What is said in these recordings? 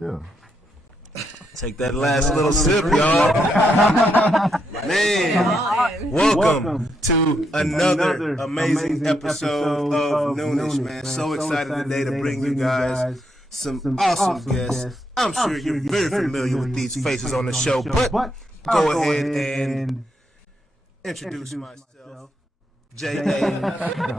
Yeah. Take that last little sip, y'all. Man, welcome to another amazing episode of Noonish, man. So excited today to bring you guys some awesome guests. I'm sure you're very familiar with these faces on the show, but go ahead and introduce myself. J.A.,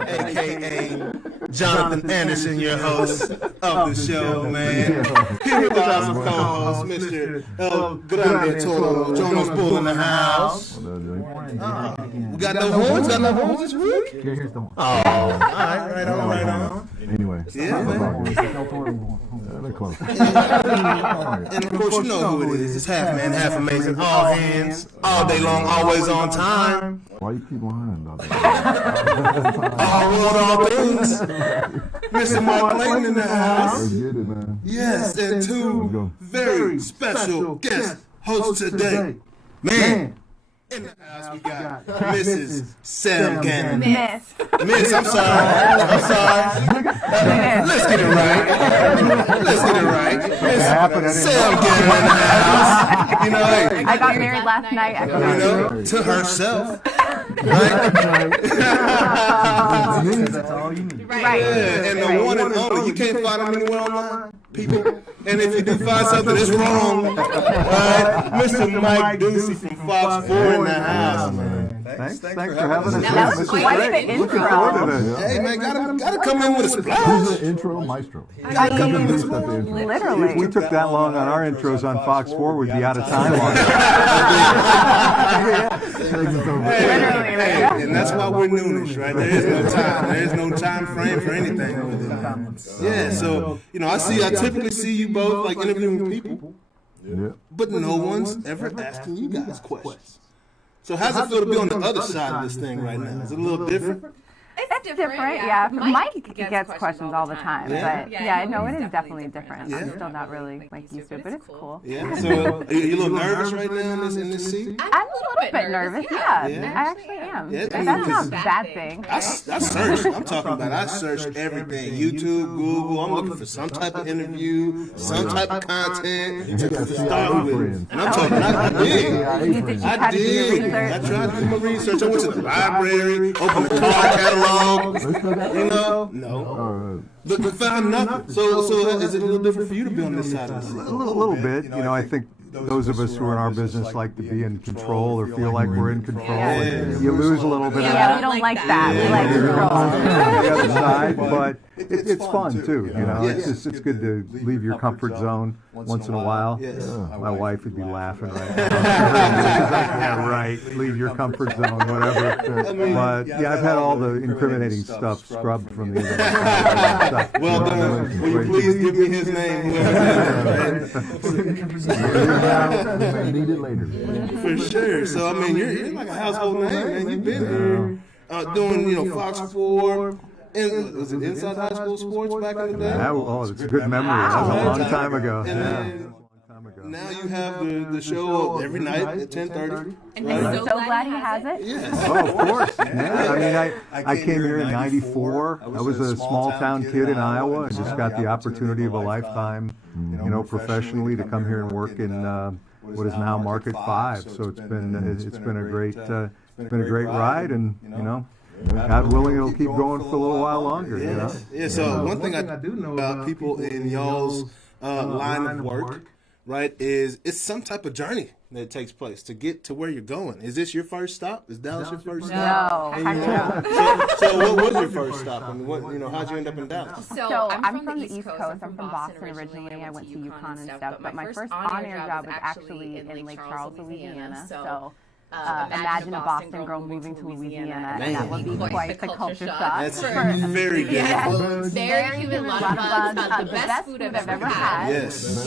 a.k.a. Jonathan Anderson, your host of the show, man. Here with our awesome co-host, Mr. Jonas Bull in the house. We got no horns? Got no horns this week? Yeah, here's the one. Oh, right on. Anyway. Yeah, man. They're close. And of course, you know who it is. It's half man, half amazing, all hands, all day long, always on time. Why you keep lying about that? All world, all things. Mr. Mark Clayton in the house. Let's get it, man. Yes, and two very special guest hosts today. Man, in the house we got Mrs. Sam Gannon. Miss, I'm sorry. Let's get it right. Miss Sam Gannon in the house. You know, hey. I got married last night. You know, to herself. That's all you need. Right. Yeah, and the one and only. You can't find them anywhere online, people. And if you do find something that's wrong, Mr. Mike Doocy from Fox 4 in the house, man. Thanks for having us. That was quite the intro. Hey, man, gotta come in with a Who's splash. the intro maestro? Literally. If we took that long on our intros on Fox 4, we'd be out of time on Hey, and that's why we're noonish, right? There is no time. There is no time frame for anything. Yeah, so, you know, I typically see you both, like, interviewing people, but no one's ever asking you guys questions. So how's it feel to be on the other side of this thing right now? Is it a little different? It's different, yeah. Mike gets questions all the time, but no, it is definitely different. I'm still not really used to it, but it's cool. Yeah. So are you a little nervous right now in this seat? I'm a little bit nervous. Yeah, I actually am. Yeah, that's not a bad thing. I searched. I'm talking about. I searched everything: YouTube, Google. I'm looking for some type of interview, some type of content to start with. And I'm talking. I did. I tried to do my research. I went to the library, opened the card catalog. You know, no. But found nothing. So is it a little different for you to be on this side of the seat? A little bit. You know, I think those of us who are in our business like to be in control or feel like we're in control. And you lose a little bit of that. We don't like that. We like control. On the other side, but it's fun too. You know, it's good to leave your comfort zone once in a while. My wife would be laughing right now. Yeah, right. Leave your comfort zone, whatever. But yeah, I've had all the incriminating stuff scrubbed from the internet. Well done. Will you please give me his name? Need it later. For sure. So I mean, you're like a household name, man. You've been here doing Fox 4. Was it Inside High School Sports back in the day? It's a good memory. That was a long time ago. Now you have the show every night at 10:30. And I'm so glad he has it. Yes. Oh, of course. Yeah. I mean, I came here in '94. I was a small town kid in Iowa and just got the opportunity of a lifetime, professionally to come here and work in what is now Market 5. So it's been a great ride, and God willing, it'll keep going for a little while longer. Yeah. So one thing I do know about people in y'all's line of work, right, is it's some type of journey that takes place to get to where you're going. Is this your first stop? Is Dallas your first stop? No. So what was your first stop? And how'd you end up in Dallas? So I'm from the East Coast. I'm from Boston originally. I went to UConn and stuff. But my first on-air job was actually in Lake Charles, Louisiana. So imagine a Boston girl moving to Louisiana, and that would be quite the culture shock. That's very good. Very human love bugs. The best food I've ever had. Yes.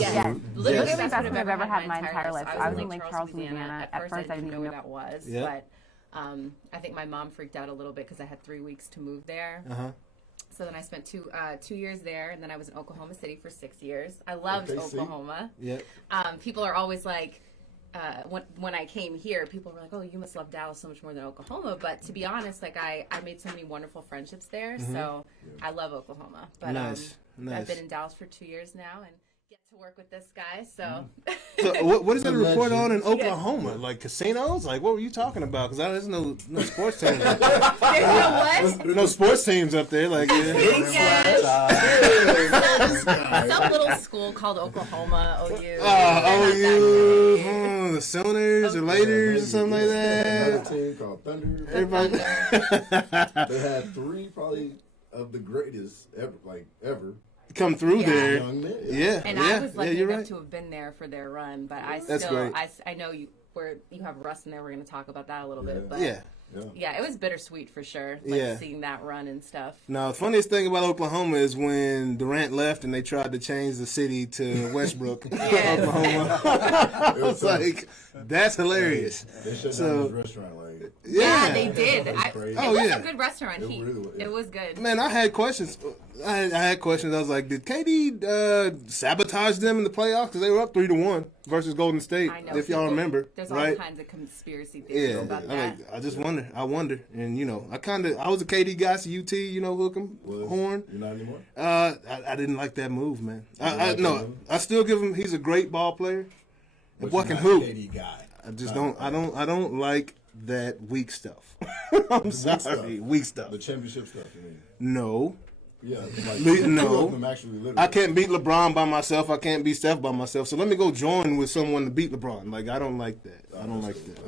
Literally the best food I've ever had in my entire life. I was in Lake Charles, Louisiana. At first, I didn't even know where that was, but I think my mom freaked out a little bit because I had 3 weeks to move there. So then I spent two years there, and then I was in Oklahoma City for 6 years. I loved Oklahoma. People are always like, when I came here, people were like, "Oh, you must love Dallas so much more than Oklahoma." But to be honest, I made so many wonderful friendships there, so I love Oklahoma. But nice. I've been in Dallas for 2 years now, and get to work with this guy. So, So what is that report on in Oklahoma? Like casinos? Like what were you talking about? Because there's no sports teams. Up there. what? No sports teams up there. Like Some little school called Oklahoma OU. OU, the Sooners or Laters or something like Another that. team called Thunder. Everybody. They had 3 probably of the greatest ever. Come through there. Young men. Yeah. And yeah, I was lucky you're enough right. to have been there for their run, but I That's still, great. I know you have Russ in there. We're going to talk about that a little bit, but Yeah. yeah, it was bittersweet for sure. Seeing that run and stuff. Now, the funniest thing about Oklahoma is when Durant left and they tried to change the city to Westbrook, Oklahoma. I was like, that's hilarious. They shut down his restaurant. Yeah, they did. It crazy. was a good restaurant. It really was. It was good. Man, I had questions. I had questions. I was like, did KD sabotage them in the playoffs? Because they were up 3-1 versus Golden State, I know. if y'all remember. There's right? all kinds of conspiracy theories about that. I just wonder. I wonder. And, I was a KD guy, so UT, hook 'em, horn. You're not anymore? I didn't like that move, man. I still give him, he's a great ball player. The boy can hoop. KD guy. I just don't like that weak stuff. I'm sorry, weak stuff. The championship stuff, you mean? No. Yeah. No. Them actually literally. I can't beat LeBron by myself. I can't beat Steph by myself. So let me go join with someone to beat LeBron. Like, I don't like that. I don't like that.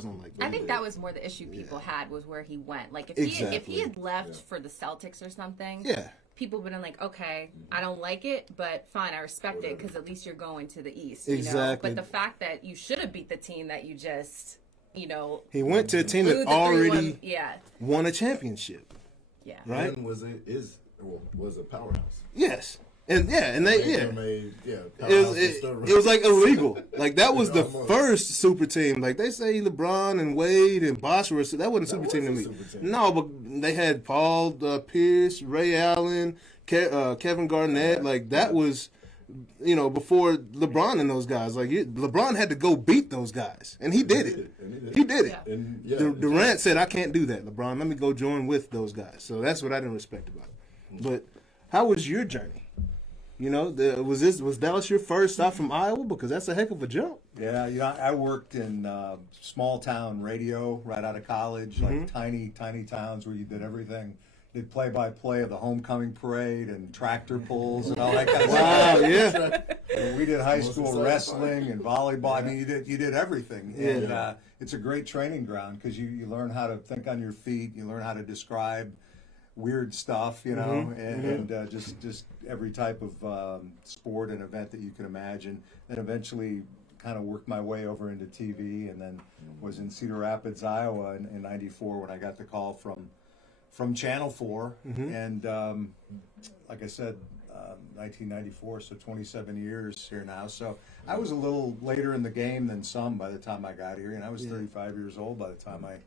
I think that was more the issue people had was where he went. Like if he had left for the Celtics or something, people would have been like, okay, I don't like it, but fine, I respect it because at least you're going to the East. Exactly. But the fact that you should have beat the team that you just, he went to a team that already won a championship. Yeah. Right. And was a powerhouse. Yes. And they It was like illegal. Like that was the first super team. Like they say LeBron and Wade and Bosh were that wasn't a super team to me. No, but they had Paul Pierce, Ray Allen, Kevin Garnett. Like that was before LeBron and those guys. Like LeBron had to go beat those guys, and he did it. He did it. And, Durant said, "I can't do that, LeBron. Let me go join with those guys." So that's what I didn't respect about it. But how was your journey? Was Dallas your first stop from Iowa? Because that's a heck of a jump. Yeah, I worked in small town radio right out of college, like tiny towns where you did everything. Did play-by-play of the homecoming parade and tractor pulls and all that kind of stuff. Wow, yeah. And we did high school wrestling and volleyball. I mean, you did everything. Yeah. And it's a great training ground because you learn how to think on your feet. You learn how to describe weird stuff, and just every type of sport and event that you can imagine. And eventually kind of worked my way over into TV and then was in Cedar Rapids, Iowa in 94 when I got the call from Channel 4, and like I said, 1994, so 27 years here now. So I was a little later in the game than some by the time I got here, and I was 35 years old by the time I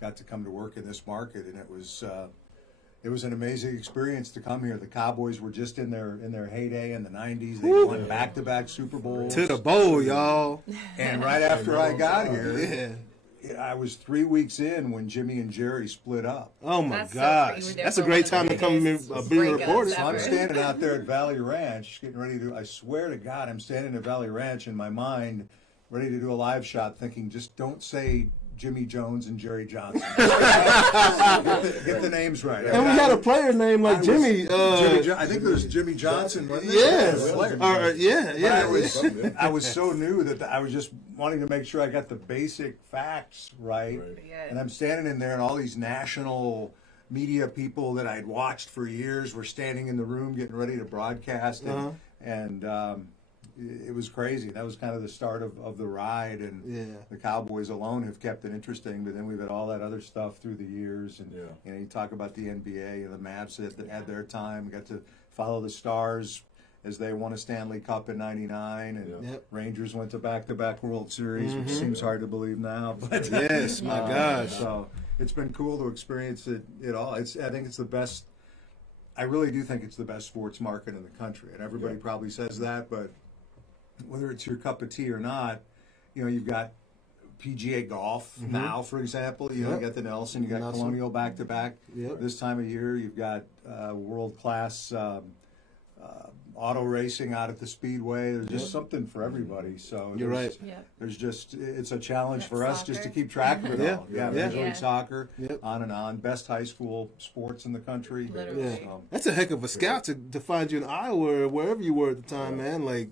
got to come to work in this market, and it was an amazing experience to come here. The Cowboys were just in their heyday in the 90s. They won back-to-back Super Bowls. To the bowl, y'all. And right after I got here, I was 3 weeks in when Jimmy and Jerry split up. Oh my gosh, that's a great time to come and be reported. So I'm standing out there at Valley Ranch, getting ready to. I swear to God, I'm standing at Valley Ranch in my mind, ready to do a live shot, thinking, just don't say Jimmy Jones and Jerry Johnson. Get the names right. And we had a player named like Jimmy. I think it was Jimmy Johnson. Wasn't it? Yes. I was so new that I was just wanting to make sure I got the basic facts right. And I'm standing in there, and all these national media people that I'd watched for years were standing in the room getting ready to broadcast, and it was crazy. That was kind of the start of the ride, and the Cowboys alone have kept it interesting. But then we've had all that other stuff through the years, and you talk about the NBA and the Mavs that had their time. We got to follow the Stars as they won a Stanley Cup in '99, and Rangers went to back-to-back World Series, which seems hard to believe now. But yes, my gosh. So it's been cool to experience it all. I think it's the best. I really do think it's the best sports market in the country, and everybody probably says that, but whether it's your cup of tea or not, you've got PGA golf now, for example. You got the Nelson, you got Colonial back-to-back. This time of year, you've got world-class auto racing out at the Speedway. There's just something for everybody. So You're right. There's just, it's a challenge for us just to keep track of it all. Major League Soccer, on and on. Best high school sports in the country. Literally. So, that's a heck of a scout to find you in Iowa or wherever you were at the time, man. Like,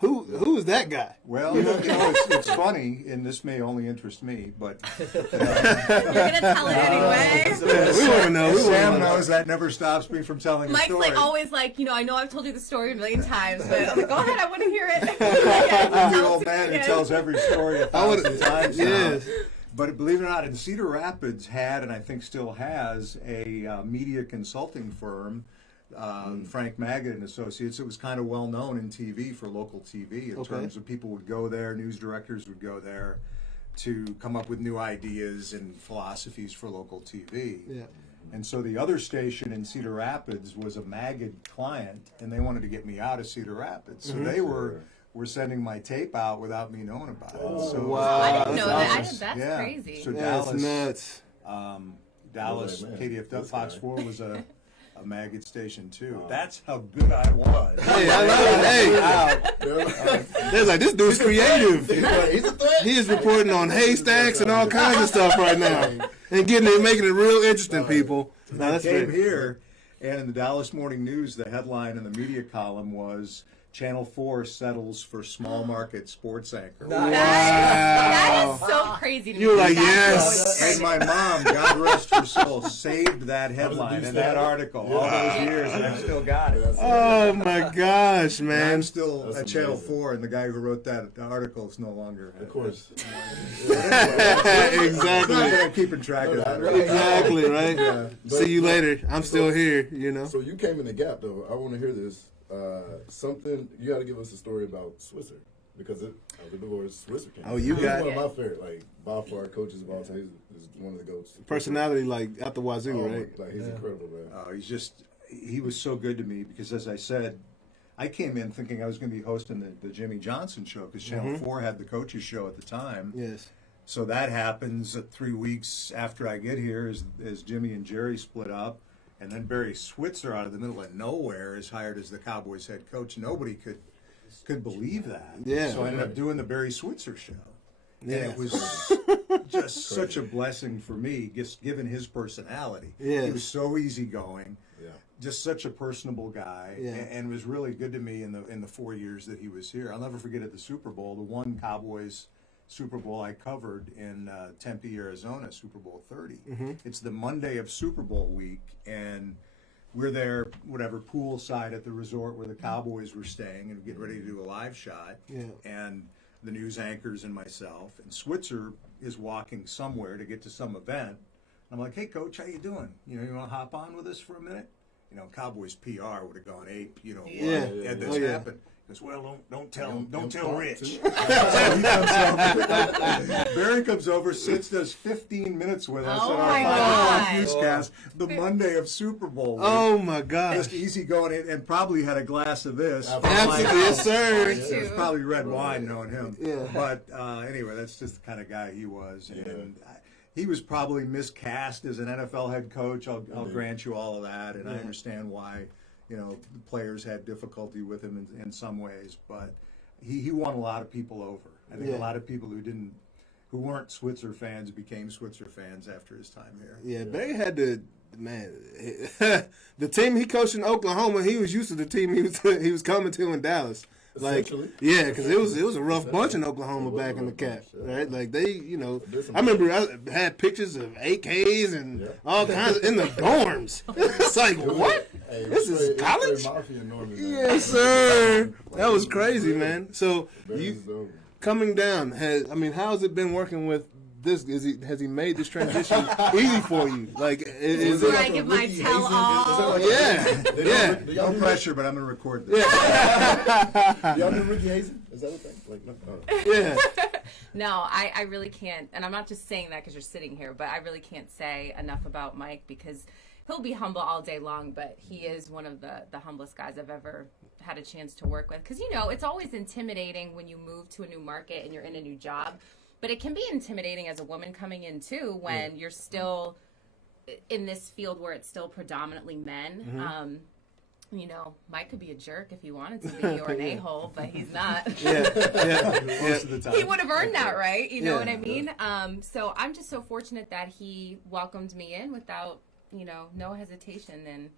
who is that guy? Well, it's funny, and this may only interest me, but You're gonna tell it anyway. We want to know. Sam knows that never stops me from telling a Mike's story. like always like, I know I've told you the story a million times, but I'm like, go ahead, I want to hear it. I'm the old man who tells every story 1,000 times now. Yes. But believe it or not, in Cedar Rapids had, and I think still has, a media consulting firm, Frank Maggot and Associates. It was kind of well known in TV for local TV in terms of people would go there, news directors would go there to come up with new ideas and philosophies for local TV. Yeah. And so the other station in Cedar Rapids was a Maggot client, and they wanted to get me out of Cedar Rapids. So they were sending my tape out without me knowing about it. So wow. I didn't know that. Awesome. That's crazy. So That's nuts. Dallas, man, KDFW, Fox guy. 4 was a Maggot station too. That's how good I was. Hey, I love it. Hey, they're like, this dude's creative. He's a threat. He is reporting on haystacks and all kinds of stuff right now, and making it real interesting, people. Now, I that's came great. here, and in the Dallas Morning News, the headline in the media column was Channel 4 settles for small market sports anchor. That is so crazy to me. You were like, That's yes. And my mom, God rest her soul, saved that headline and that article all those years, and I've still got it. Oh my gosh, And man. I'm still That's at Channel amazing. 4, and the guy who wrote that article is no longer. Of course. Exactly. I'm keeping track of that. Right? Exactly, right? Yeah. See you later. I'm still here, So you came in the gap, though. I want to hear this. Something you got to give us a story about Switzer because the divorce Switzer came. Oh, you He's got- one of my favorite, like by far coaches of all time. He's one of the goats. Personality like out the wazoo, Oh, right? like he's incredible, man. He was so good to me because, as I said, I came in thinking I was going to be hosting the Jimmy Johnson show because Channel 4 had the coaches show at the time. Yes. So that happens 3 weeks after I get here as Jimmy and Jerry split up. And then Barry Switzer out of the middle of nowhere is hired as the Cowboys head coach. Nobody could believe that. Yeah. So I ended up doing the Barry Switzer show. Yeah. And it was just such a blessing for me, just given his personality. Yes. He was so easygoing. Yeah. Just such a personable guy, Yeah. and was really good to me in the 4 years that he was here. I'll never forget at the Super Bowl, the one Cowboys Super Bowl I covered in Tempe, Arizona, Super Bowl 30. It's the Monday of Super Bowl week, and we're there, poolside at the resort where the Cowboys were staying, and getting ready to do a live shot. Yeah. And the news anchors and myself, and Switzer is walking somewhere to get to some event. I'm like, hey, Coach, how you doing? You want to hop on with us for a minute? Cowboys PR would have gone ape. Yeah. Had this Oh, yeah. happen. He goes, well, don't tell Rich. talk Barry comes over, sits, does 15 minutes with us Oh on our my 5 o'clock God. newscast the Monday of Super Bowl week. Oh my gosh. Just easy going in, and probably had a glass of this. Absolutely, yes, sir. It was probably red wine knowing him. Yeah. But anyway, that's just the kind of guy he was. And he was probably miscast as an NFL head coach. I'll grant you all of that. And I understand why, the players had difficulty with him in some ways. But he won a lot of people over. I think a lot of people who weren't Switzer fans became Switzer fans after his time here. Yeah, Barry had the team he coached in Oklahoma. He was used to the team he was coming to in Dallas. Like, Essentially. yeah, because it was a rough bunch in Oklahoma back in the cap, right? Like they, I remember I had pictures of AKs and all kinds in the dorms. It's like, what? Hey, This is straight college? Mafia Norman, man. Yes, sir. That was crazy, man. So Barry's dope. coming down, how has it been working with this? Has he made this transition easy for you? Like, is Where it? I give my tell all. Yeah. No pressure, but I'm going to record this. Y'all do Ricky Hazen? Is that a thing? Like, no. Oh. Yeah. No, I really can't, and I'm not just saying that because you're sitting here, but I really can't say enough about Mike because he'll be humble all day long, but he is one of the humblest guys I've ever had a chance to work with. Because, it's always intimidating when you move to a new market and you're in a new job, but it can be intimidating as a woman coming in, too, when you're still in this field where it's still predominantly men. you know, Mike could be a jerk if he wanted to be, or an a-hole, but he's not. Most of the time. He would have earned that, right? You know what I mean? So I'm just so fortunate that he welcomed me in without, you know, no hesitation. And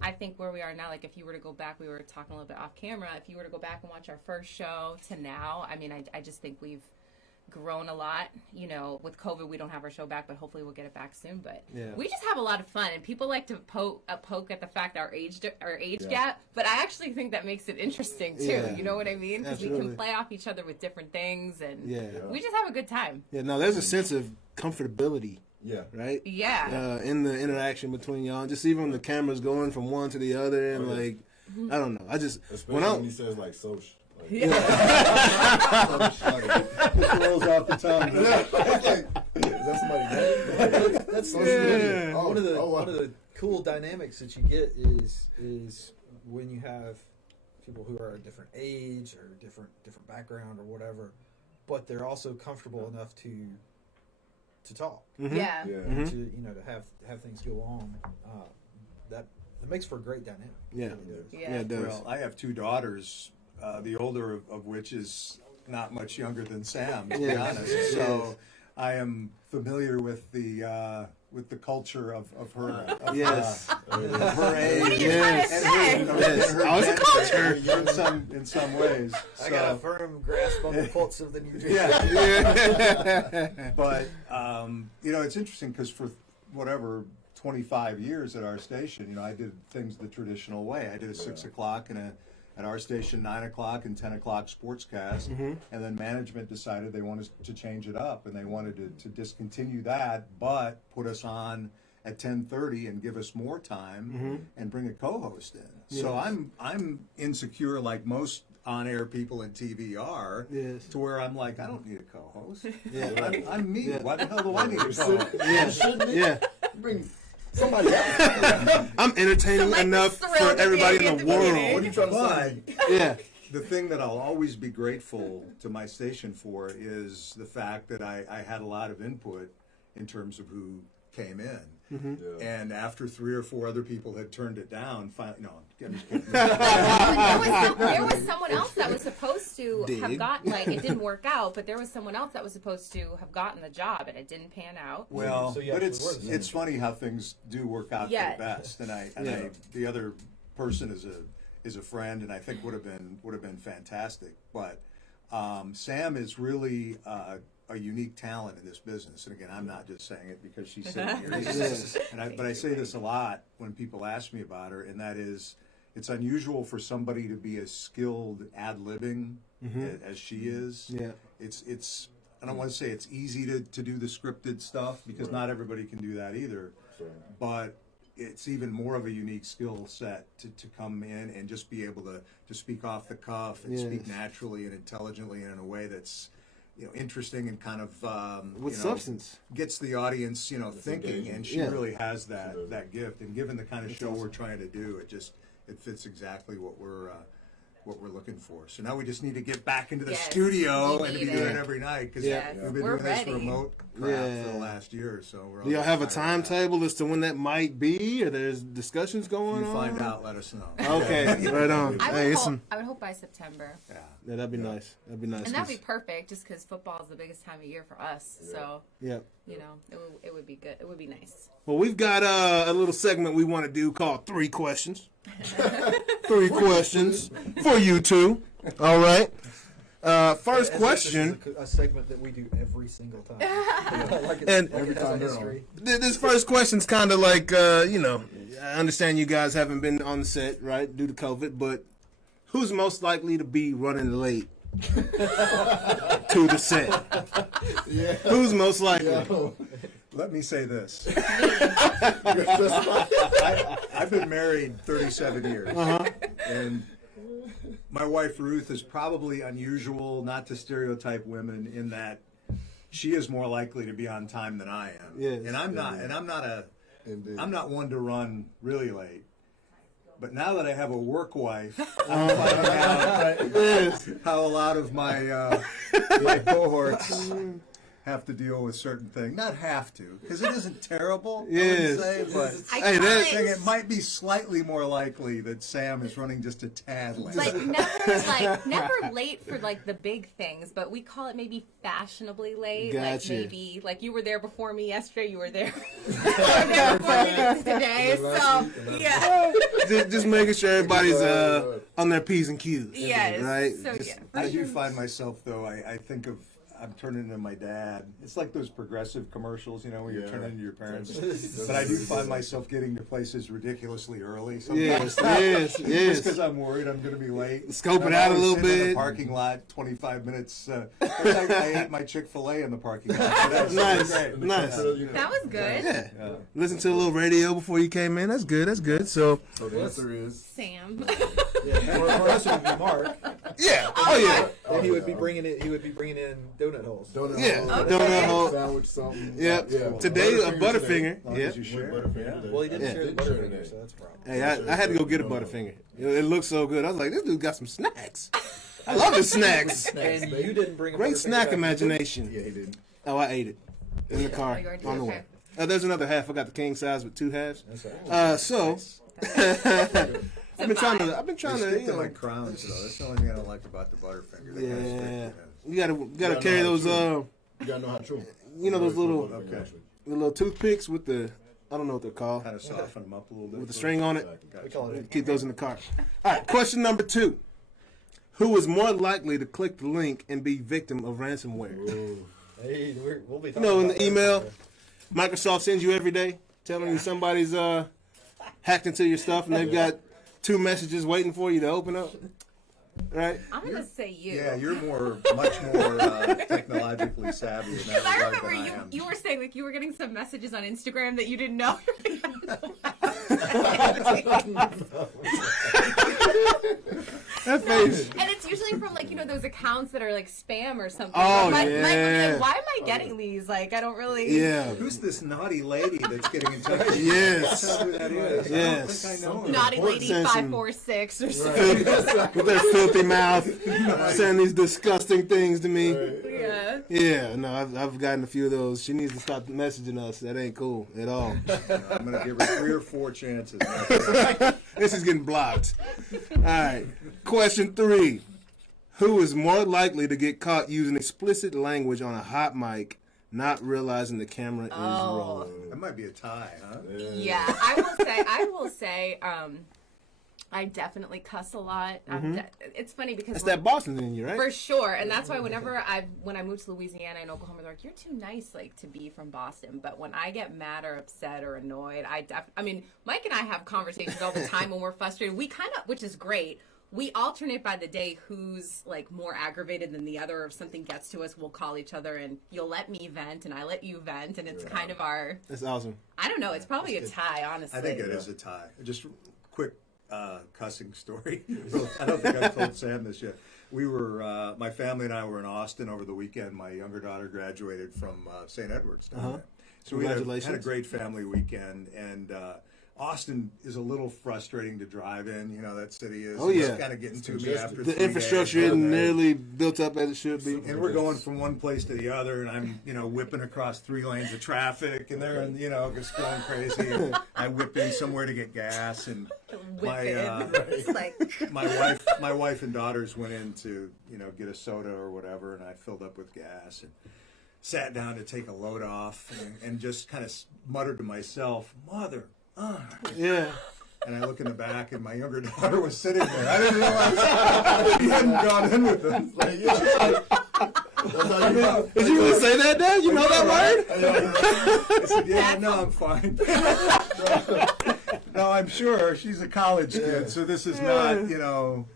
I think where we are now, like if you were to go back, we were talking a little bit off camera, if you were to go back and watch our first show to now, I mean, I just think we've grown a lot. You know, with COVID, we don't have our show back, but hopefully we'll get it back soon. But we just have a lot of fun, and people like to poke at the fact our age gap, but I actually think that makes it interesting too. You know what I mean? Because we can play off each other with different things, and we just have a good time. Yeah, no, there's a sense of comfortability. Yeah. Right? Yeah. In the interaction between y'all, just even when the camera's going from one to the other, and like, I don't know. I just especially when he says like social. Like, it rolls off the tongue. Is that somebody gay? That's one of the cool dynamics that you get is when you have people who are a different age or different background or whatever, but they're also comfortable enough to talk. Yeah. To to have things go on. That makes for a great dynamic. Yeah. Yeah. It does. Well, I have two daughters, the older of which is not much younger than Sam, to be honest. So I am familiar with the culture of her. Of her age. What are you trying to say? It's a culture. In some ways. I got a firm grasp on the pulse of the New Jersey. But it's interesting because for whatever 25 years at our station, I did things the traditional way. I did a 6 o'clock and at our station 9 o'clock and 10 o'clock sportscast, and then management decided they wanted to change it up, and they wanted to discontinue that, but put us on at 10:30 and give us more time and bring a co-host in. So I'm insecure like most on-air people in TV are, to where I'm like, I don't need a co-host. I'm me. Why the hell do I need a co-host? Bring somebody else. I'm entertaining enough for everybody in the world. What are you trying to say? The thing that I'll always be grateful to my station for is the fact that I had a lot of input in terms of who came in. And after 3 or 4 other people had turned it down, finally, no, I'm just kidding. There was someone else that was supposed to have gotten, like, it didn't work out, but there was someone else that was supposed to have gotten the job, and it didn't pan out. Well, but it's funny how things do work out for the best. And I the other person is a friend, and I think would have been fantastic. But Sam is really a unique talent in this business, and again, I'm not just saying it because she's sitting here. But I say this a lot when people ask me about her, and that is, it's unusual for somebody to be as skilled ad-libbing as she is. It's I don't want to say it's easy to do the scripted stuff because not everybody can do that either, but it's even more of a unique skill set to come in and just be able to speak off the cuff and speak naturally and intelligently and in a way that's interesting and kind of with substance, gets the audience thinking, and she really has that gift. And given the kind of show we're trying to do, it fits exactly what we're looking for. So now we just need to get back into the studio and to be doing it every night because we've been doing this remote crap for the last year or so. Do y'all have a timetable as to when that might be, or there's discussions going on? You find out, let us know. Okay, right on. I would hope by September. Yeah, that'd be nice. That'd be nice. And that'd be perfect, just because football is the biggest time of year for us. So it would be good. It would be nice. Well, we've got a little segment we want to do called 3 Questions. 3 questions for you two. All right. First question. This is a segment that we do every single time. Every time This first question's kind of like, I understand you guys haven't been on the set, right, due to COVID, but who's most likely to be running late to the set? Who's most likely? Let me say this. I've been married 37 years. And my wife Ruth is probably unusual, not to stereotype women, in that she is more likely to be on time than I am. Yes. And I'm not one to run really late. But now that I have a work wife, I'm finding out how a lot of my cohorts have to deal with certain things. Not have to, because it isn't terrible. Yes. I would say, but Hey, that saying it might be slightly more likely that Sam is running just a tad late. Never late for like the big things, but we call it maybe fashionably late. Gotcha. Like maybe like you were there before me yesterday, you were there, before me today. So yeah. just making sure everybody's on their P's and Q's. Yes. Right. So Just- yeah. I do find myself, though, I think of, I'm turning into my dad. It's like those Progressive commercials, you know, where you're turning into your parents. But I do find myself getting to places ridiculously early sometimes. Yes. Just because I'm worried I'm going to be late. Scope it I'm out a always little sitting in bit. the parking lot, 25 minutes. I ate my Chick-fil-A in the parking lot. So that's Nice. great. Nice. That was good. Yeah. Listen to a little radio before you came in. That's good. So So the answer is Sam. Or else it would be Mark. yeah. Oh yeah. And he would be bringing it. He would be bringing in donut holes. donut Yeah. hole, Donut hole. sandwich, something. Yep. Yeah. Today a Butterfinger Butterfinger. As long Yeah. as you share. Butterfinger today. Well, he didn't Yeah. share the Didn't share Butterfinger, today. so that's a problem. Hey, I had to go get a Butterfinger. It looked so good. I was like, this dude got some snacks. I love his snacks. And you didn't bring a Great Butterfinger snack back. imagination. Yeah, he did. Oh, I ate it in the car Oh, you already on the did? way. Okay. There's another half. I got the king size with 2 halves. That's right. So I've been trying to, They you stick to know, my crowns, though. That's the only thing I don't like about the Butterfinger. They kinda stick, yeah. you know. You gotta carry those, You gotta know how to chew 'em. you know, those little, Okay. the little toothpicks with the, I don't know what they're called, Kind of soften them up a little bit. with the string on it. We call it. Keep those in the car. All right, question number 2. Who is more likely to click the link and be victim of ransomware? Hey, we'll be. You Talking know, in about the that. email, Microsoft sends you every day telling you somebody's hacked into your stuff and they've got 2 messages waiting for you to open up. Right? I'm gonna say you. Yeah, you're much more technologically savvy in that Because I regard remember than I you am. you were saying like you were getting some messages on Instagram that you didn't know. That face. And it's usually from like, you know, those accounts that are like spam or something. Oh, Mike would be yeah. like, why am I getting these? Like, I don't really. Yeah. Who's this naughty lady that's getting in touch with you? Yes. Tell me who that is. Yes. I don't think I know her. Naughty lady Send some- 546 or something. With their filthy mouth, saying these disgusting things to me. Yeah. Yeah, no, I've gotten a few of those. She needs to stop messaging us. That ain't cool at all. I'm going to give her 3 or 4 chances. This is getting blocked. All right. Question 3. Who is more likely to get caught using explicit language on a hot mic, not realizing the camera is rolling? That might be a tie, huh? Yeah, I will say, I definitely cuss a lot. It's funny because That's that Boston in you, right? for sure, and that's why whenever when I moved to Louisiana and Oklahoma, they're like, "You're too nice, like to be from Boston." But when I get mad or upset or annoyed, I mean, Mike and I have conversations all the time when we're frustrated. We kind of, which is great. We alternate by the day who's like more aggravated than the other. If something gets to us, we'll call each other, and you'll let me vent, and I let you vent, and it's kind of our. That's awesome. I don't know. It's probably a tie, honestly. I think it is a tie. Just quick cussing story. I don't think I've told Sam this yet. We were, my family and I were in Austin over the weekend. My younger daughter graduated from St. Edward's. So we had a great family weekend, and Austin is a little frustrating to drive in. You know, that city is. Oh, yeah. It's kind of getting to me after The 3 infrastructure days. isn't nearly built up as it should be. And we're going from one place to the other, and I'm, whipping across 3 lanes of traffic, and they're, just going crazy. And I whip in somewhere to get gas, and It's like my wife and daughters went in to, get a soda or whatever, and I filled up with gas and sat down to take a load off, and just kind of muttered to myself, "Mother." Yeah. And I look in the back, and my younger daughter was sitting there. I didn't realize he hadn't gone in with them. Like, yeah. That's how you know. Did you really say that, Dad? You know that word? I said, "Yeah, no, I'm fine." No, I'm sure she's a college kid, so this is not,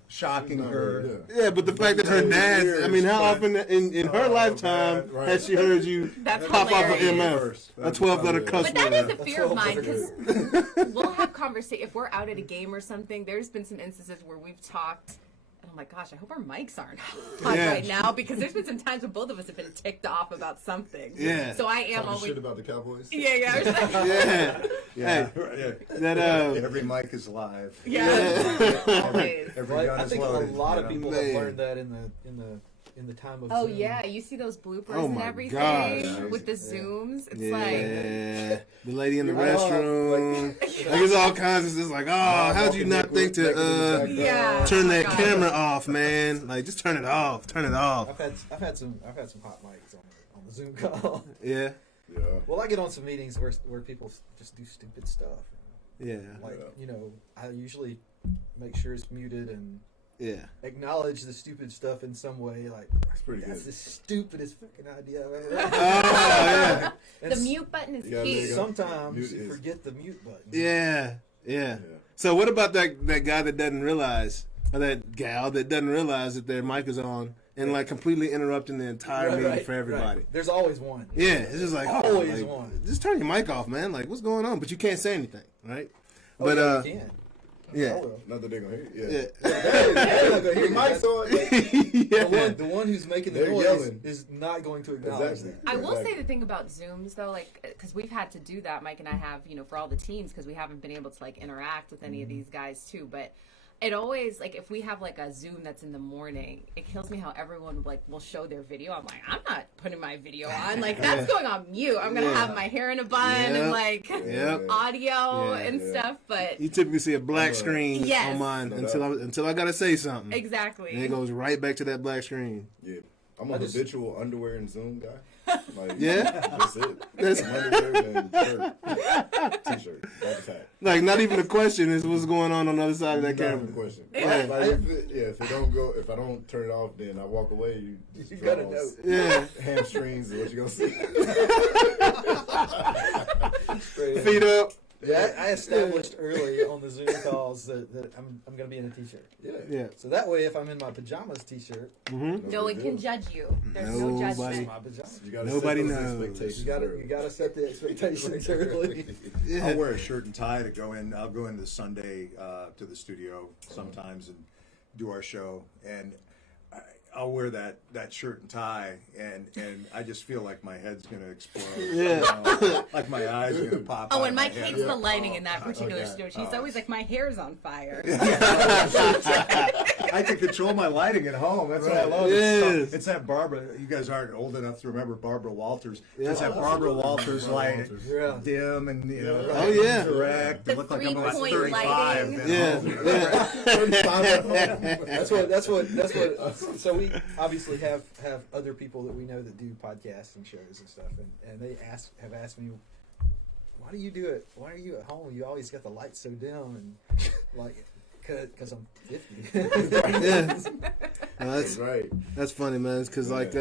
shocking her. Yeah, but the fact that her dad, I mean, how often in her lifetime right. has she heard you That's pop off an hilarious. MF, a 12-letter cuss But that is word? a fear of mine because we'll have conversation if we're out at a game or something. There's been some instances where we've talked. Oh my gosh, I hope our mics aren't on Yeah. right now because there's been some times when both of us have been ticked off about something. Yeah. So I am Talking always. shit about the Cowboys. Yeah. Yeah. Yeah, Hey, yeah. that, Every mic is live. Yeah. Always. Every Right? gun I is think loaded. a lot of people have Man. learned that in the in the time of Oh Zoom. yeah, you see those bloopers Oh and my everything gosh. with the zooms. It's Yeah, the lady in the You're right. restroom. Like it's all kinds of just like, oh, how'd you not think to Yeah. turn that God. camera off, man? Like just turn it off. Turn it off. I've had some hot mics on the Zoom call. Yeah, Yeah. Well, I get on some meetings where people just do stupid stuff. yeah, Like, you know, I usually make sure it's muted and yeah. acknowledge the stupid stuff in some way. Like, That's pretty that's good. the stupidest fucking idea I've ever Oh heard. yeah, And The mute button is Yeah, key. there you go. sometimes Mute you is- forget the mute button. yeah, yeah. Yeah. So what about that guy that doesn't realize, or that gal that doesn't realize that their mic is on and like completely interrupting the entire meeting for everybody? Right. There's always one. Yeah, it's just like, Always like, one. just turn your mic off, man. Like, what's going on? But you can't say anything, right? Oh, But yeah, you can. yeah, Oh, well. Not that they're gonna hear you. yeah, They're not gonna hear you. Mike's on. yeah. The one who's making the They're noise yelling. is not going to acknowledge Exactly. that. I will say Exactly. the thing about Zooms though, like, because we've had to do that, Mike and I have, you know, for all the teams, because we haven't been able to like interact with any of these guys too. But it always, like, if we have like a Zoom that's in the morning, it kills me how everyone like will show their video. I'm like, I'm not putting my video on. Like, that's going on mute. I'm gonna have my hair in a bun Yep. and like Yep. audio Yeah. and Yeah. stuff. But You typically see a black screen Yes. on mine No until I gotta say something. exactly. And it goes right back to that black screen. Yeah. I'm a habitual underwear and Zoom guy. Like, Yeah? That's it. That's- I'm underwear and shirt. T-shirt. That's a fact. Like, not even a question is what's going on the other side of that Not camera. even a question. Yeah. Like, if it don't go, if I don't turn it off, then I walk away. You gotta draws, know. Yeah. Hamstrings is what you gonna see. Feet up. Yeah, I established early on the Zoom calls that I'm going to be in a t-shirt. Yeah. Yeah. So that way, if I'm in my pajamas t-shirt, No one can judge you. There's no Nobody. judgment. my pajamas. You gotta Nobody set those knows. expectations You early. gotta set the expectations early. Yeah. I'll wear a shirt and tie to go in. I'll go into Sunday to the studio sometimes and do our show, and I'll wear that shirt and tie, and I just feel like my head's gonna explode. Yeah. You know? Like my eyes are gonna pop. Oh, out and of Mike my head. hates the lighting in that particular Okay. studio. She's always like, my hair's on fire. I can control my lighting at home. That's what I love. Yes. It's that Barbara. You guys aren't old enough to remember Barbara Walters. Yeah. It's that Barbara Walters light, Walters. Yeah. dim and Oh, yeah. direct. The It looked like I'm about 3-point 35. lighting. Yeah. That's what. So we obviously have other people that we know that do podcasts and shows and stuff, and they have asked me, why do you do it? Why are you at home? You always got the lights so dim, and like, because I'm 50. Yeah. No, That's right. that's funny, man. Because like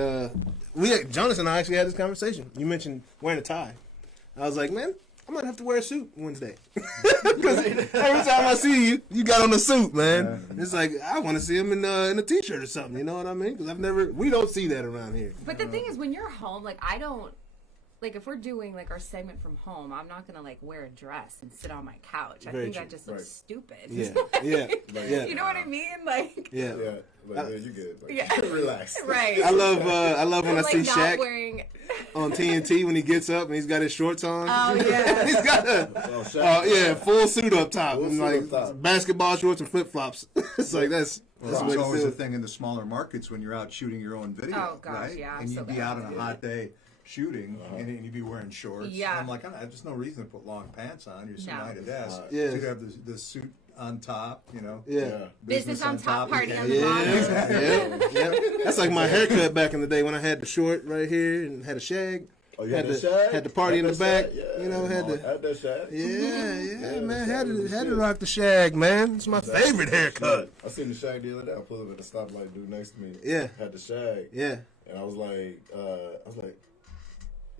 Jonas and I actually had this conversation. You mentioned wearing a tie. I was like, man, I might have to wear a suit Wednesday. Because every time I see you, you got on a suit, man. It's like I want to see him in a t-shirt or something. You know what I mean? Because we don't see that around here. But the thing is, when you're home, like, I don't, like, if we're doing, like, our segment from home, I'm not going to, like, wear a dress and sit on my couch. I Very think true. that just looks Right. stupid. Yeah, yeah, yeah. You know what I mean? Like, Yeah. Yeah. Like, you good. Like, Yeah. relax. right. I love when I like see not Shaq wearing. on TNT when he gets up and he's got his shorts on. Oh, yeah. He's got a full suit up top Full and suit like up top. basketball shorts and flip flops. It's like that's This the way is to always do a it. thing in the smaller markets when you're out shooting your own video, Oh, gosh, right? yeah, I'm And so you'd be bad. out on a hot day shooting, and you'd be wearing shorts. Yeah. And I'm like, there's no reason to put long pants on. You're sitting No. behind a desk. Yeah. So you'd have the suit on top, you know. Yeah. Business on top, party on the Yeah, bottom. yeah. That's like my haircut back in the day when I had the short right here and had a shag. Oh, you Had had the- the shag? had the party Had in the that back, shag? Yeah. you know, had the- Had that shag. Yeah, man. the Had shag was to shit. rock the shag, man. It's my favorite haircut. I seen the shag the other day. I pulled up at the stoplight, dude next to me. Yeah. Had the shag. Yeah. And I was like,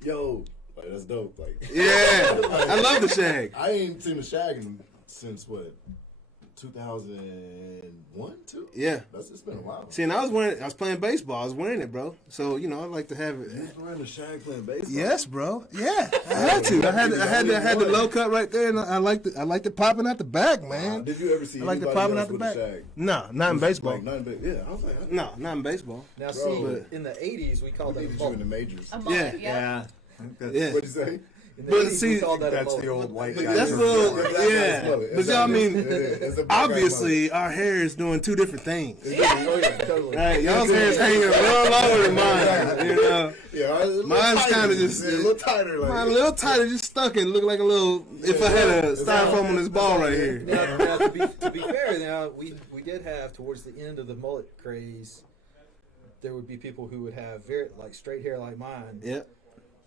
yo, like that's dope. Like, Yeah. I love the shag. I ain't seen the shag since what, 2001, 2? Yeah. It's been a while. See, and I was playing baseball. I was wearing it, bro. So, you know, I like to have it. You was wearing the shag playing baseball? Yes, bro. Yeah, I had to. I had the low cut right there, and I liked it popping out the back, man. Did you ever see I like anybody the popping else out the with back. a shag? No, not in baseball. Like, not in baseball. Yeah, I was like, No, not in baseball. Now, Bro. see, in the 80s, we I called needed them you in the majors. A mullet, Yeah. yeah. That's, Yeah. What'd you say? In the But 80s, see, we called that a That's mullet. the old white guy. That's term. the but y'all mean obviously our hair is doing two different things. Right, y'all's hair is hanging a little lower than mine. You know, Yeah, mine's kind of just a little tighter. Like, mine a little tighter, just stuck and look like a little. If I had a styrofoam on this ball right here. Now, to be fair, now we did have towards the end of the mullet craze, there would be people who would have very like straight hair like mine, Yep.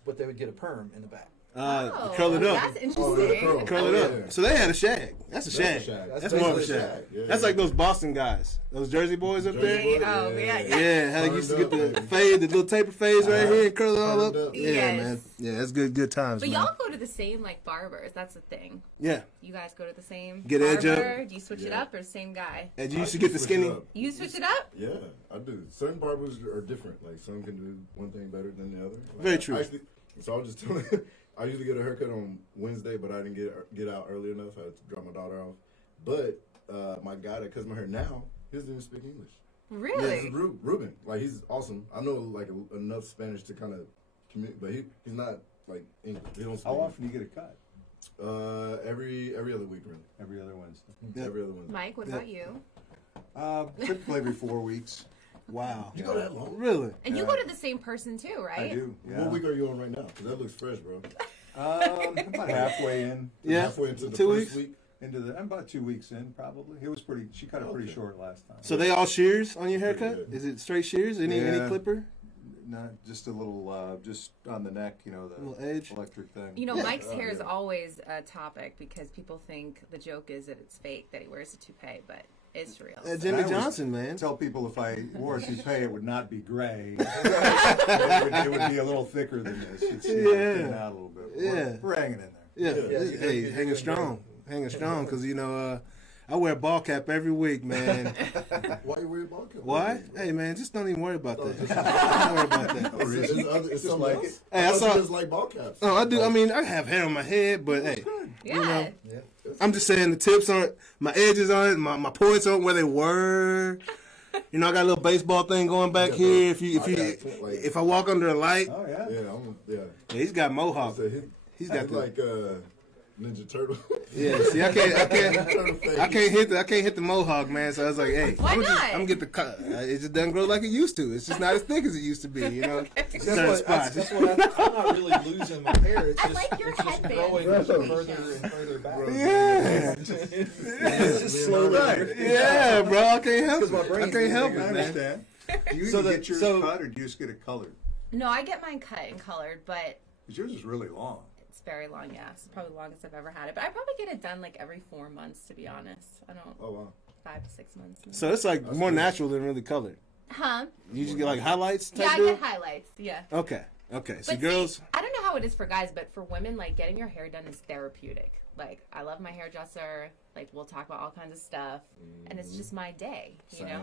but they would get a perm in the back. Curl it up. That's interesting. Curl it up. So they had a shag. That's a shag. That's That's more of a basically a shag. Yeah. That's like those Boston guys, those Jersey boys up there. Yeah. Yeah, how they used to get the fade, the little taper fades right here and curl it all up. Turned up. Yeah, Yes. man. Yeah, that's good times, But man. y'all go to the same like barbers. That's the thing. Yeah. You guys go to the same Get edge up. barber? Do you switch it up or same guy? And you used to get the skinny. You switch it up? Yeah, I do. Certain barbers are different. Like some can do one thing better than the other. Like, Very true. Actually, so I was just telling. I usually get a haircut on Wednesday, but I didn't get out early enough. I had to drop my daughter off. But my guy that cuts my hair now, he doesn't even speak English. Really? Yeah, it's Ruben. Like he's awesome. I know like enough Spanish to kind of communicate, but he's not like English. He don't speak How English. often do you get a cut? Every other week, really. Every other Wednesday. Yeah. Every other one. Mike, what about you? Typically every 4 weeks. Wow. You go that long? Really? And you go to the same person too, right? I do. Yeah. What week are you on right now? Because that looks fresh, bro. About halfway in. Yeah. Halfway into the 2 first weeks? week. I'm about 2 weeks in, probably. It was pretty. She cut it pretty short last time. So they all shears on your haircut? Yeah. Is it straight shears? Any Yeah. clipper? No, just a little, just on the neck, the Little edge? electric thing. You know, Yeah. Mike's hair is always a topic because people think the joke is that it's fake, that he wears a toupee, but it's real. Jimmy I always Johnson, man. Tell people if I wore a toupee, it would not be gray. it would be a little thicker than this. It's thin out a little bit. Yeah. We're hanging in there. Yeah. Yeah. Hey, You're hanging doing strong. Hanging strong because, I wear a ball cap every week, man. Why you wear a ball cap? Why? Hey, man, just don't even worry about that. Don't worry about that. It's something like else. Hey, I saw- just like ball caps. Oh, I do. I mean, I have hair on my head, but hey, Yeah. I'm just saying the tips aren't, my edges aren't, my points aren't where they were. I got a little baseball thing going back here. If I walk under a light, Oh, yeah. Yeah. he's got mohawk. So He's got the, like Ninja Turtle. yeah. See, I can't hit the mohawk, man. So I was like, hey, Why I'm not? gonna get the cut. It just doesn't grow like it used to. It's just not as thick as it used to be. Certain spots. That's what I'm not really losing my hair. It's I just, like your it's just headband. growing further and further back. Yeah. It's just slowly. Yeah, bro. I can't help my it. I brain's can't help I it, man. understand. Do you So even the- get yours so- cut, or do you just get it colored? No, I get mine cut and colored, but Because yours is really long. it's very long, yeah. It's probably the longest I've ever had it. But I probably get it done like every 4 months, to be honest. I don't, Oh wow. 5 to 6 months. maybe. So it's like more natural than really colored. Huh? You just get like highlights type Yeah, I deal? get highlights, yeah. Okay. So But girls, see, I don't know how it is for guys, but for women, like getting your hair done is therapeutic. Like I love my hairdresser. Like we'll talk about all kinds of stuff, and it's just my day. You know,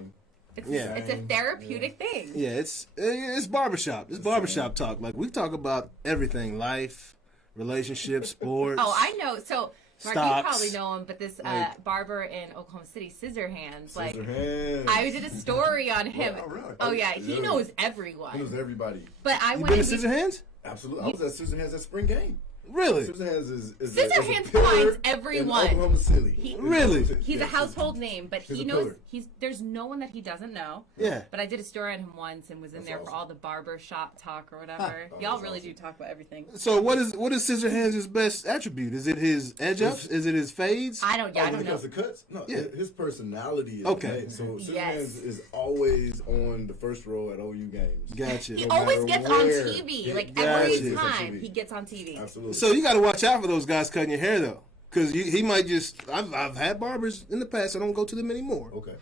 Same. it's a therapeutic thing. yeah, it's barbershop. It's barbershop talk. Like we talk about everything, life, relationships, sports. Oh, I know. So Mark, you Stocks. probably know him, but this Like- barber in Oklahoma City, Scissorhands. Like Hands. I did a story on him. Oh, really? Oh yeah, he Yeah. knows everyone. He knows everybody. But I You went. been to and Scissorhands? Absolutely. I was at Susan Hands at spring game. Really? Susan Hands is Scissorhands a pillar finds in everyone. Oklahoma City. Really? He's a household name, but He's he a knows. pillar. There's no one that he doesn't know. Yeah. But I did a story on him once and was in That's there for awesome. all the barber shop talk or whatever. Oh, Y'all that's really awesome. do talk about everything. So what is Scissorhands' best attribute? Is it his edge ups? Is it his fades? I don't. Yeah, I when don't it know. comes to cuts, no, Yeah. his personality is Okay. amazing. So Susan Yes. Hands is always on the first row at OU games. Gotcha. He No always matter gets on where. TV. Yeah, Like gotcha. every Gotcha. time he gets on TV. Absolutely. So you got to watch out for those guys cutting your hair though, because he might just. I've had barbers in the past. I don't go to them anymore. Okay.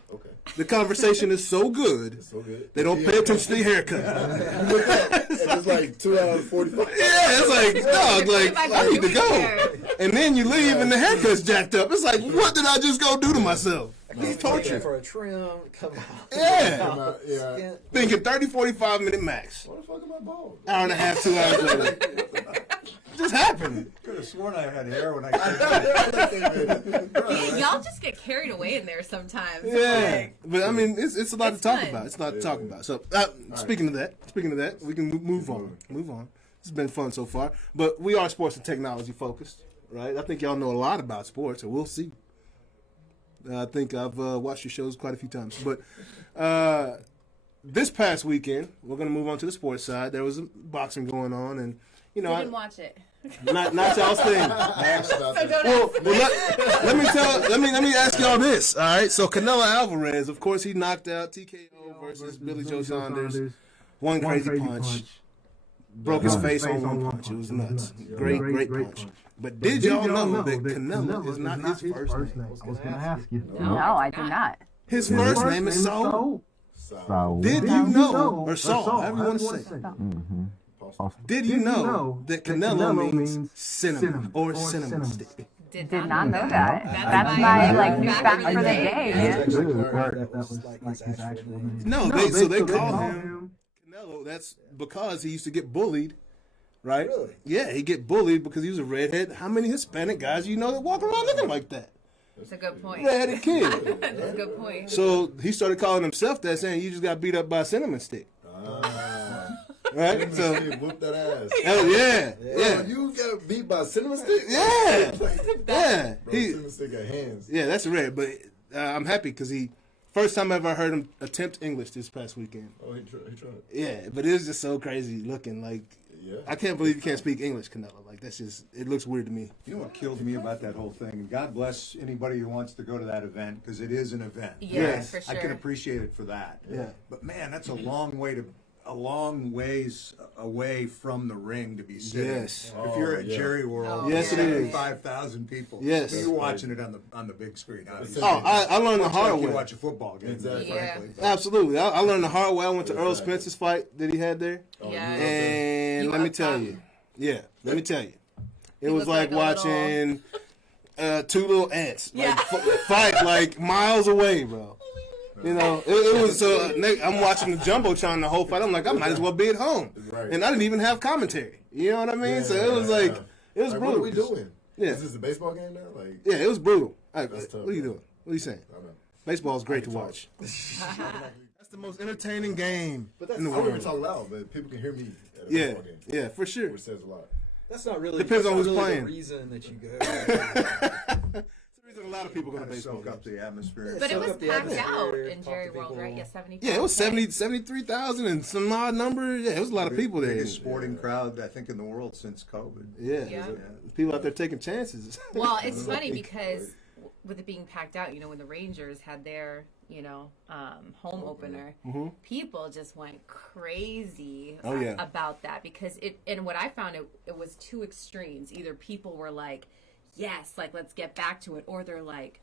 The conversation is so good. It's so good. They don't pay attention to the haircut. And it's like 2 hours 45. Yeah, it's like, dog, like, If I I need to do go. hair. And then you leave and the haircut's jacked up. It's like, what did I just go do to myself? He's tortured. For a trim, come on. Yeah. Yeah. Thinking 30, 45 minute max. What the fuck am I bald? Hour and a half, 2 hours later. Just happened. Could have sworn I had hair when I came in. Y'all just get carried away in there sometimes. Yeah. Like, But I mean, it's a lot It's to talk fun. about. It's a lot to talk about. So, speaking of that, we can move on. It's been fun so far. But we are sports and technology focused, right? I think y'all know a lot about sports, or we'll see. I think I've watched your shows quite a few times. But this past weekend, we're going to move on to the sports side. There was boxing going on, and I didn't watch it. Not y'all's thing. Let me ask y'all this. All right, so Canelo Alvarez, of course, he knocked out TKO versus Billy Joe Saunders. One crazy punch. Broke his face on one punch. It was nuts. Great punch. But did y'all know that Canelo is not his first name? I was going to ask you. No, I did not. His first name is Saul. Did you know, or Saul, however you want to say it. Did you know that Canelo means cinnamon or cinnamon stick? Did not know that. That's my new fact for the day. No, they call him Canelo. That's because he used to get bullied, right? Really? Yeah, he get bullied because he was a redhead. How many Hispanic guys you know that walk around looking like that? That's a good point. Redheaded kid. That's a good point. So he started calling himself that, saying you just got beat up by a cinnamon stick. Right? So whoop that ass. Oh yeah. Oh, you got beat by a cinnamon stick? Yeah. Yeah. Bro, cinnamon stick got hands. Yeah, that's rare, but I'm happy because first time I ever heard him attempt English this past weekend. Oh, he tried. Yeah, but it was just so crazy looking. Like, I can't believe you can't speak English, Canelo. Like, that's just, it looks weird to me. You know what killed me about that whole thing? And God bless anybody who wants to go to that event, because it is an event. Yes, for sure. I can appreciate it for that. Yeah. But man, that's a long ways away from the ring to be sitting. Yes. If you're at Jerry World, Yes, it is. 5,000 people. Yes. You're watching it on the big screen. Obviously. Oh, I learned the hard Like you way. watch a football game. Exactly. Frankly. Absolutely. I learned the hard way. I went to Earl Spencer's fight that he had there. Yeah. And You let me up tell top? you. Yeah, let me tell you. It was looked like like a watching two little ants fight like miles away, bro. You know, it was so. I'm watching the Jumbotron the whole fight. I'm like, I might as well be at home, and I didn't even have commentary. You know what I mean? So it was like, it was Like, brutal. what are we doing? Yeah. Is this a baseball game now? Like, Yeah, it was brutal. That's tough, What are you doing? What are you saying? I don't know. Baseball is great to watch. That's the most entertaining game But that's, in the I don't even world. talk loud, but people can hear me at a Yeah, baseball game. yeah, for sure. Which says a lot. That's not really. Depends on that's who's not really playing. The reason that you go. That's the reason a lot of people go to Kind of baseball soak up games. the atmosphere. But it Soak was up the packed atmosphere, out talk in to Jerry World, people. right? Yeah, 70. Yeah, it was 73,000 and some odd number. Yeah, it was a lot of people there. Biggest sporting crowd I think in the world since COVID. Yeah. Yeah. People out there taking chances. Well, it's funny because with it being packed out, when the Rangers had their, home opener, people just went crazy about that because and what I found, it was two extremes. Either people were like, yes, like, let's get back to it, or they're like,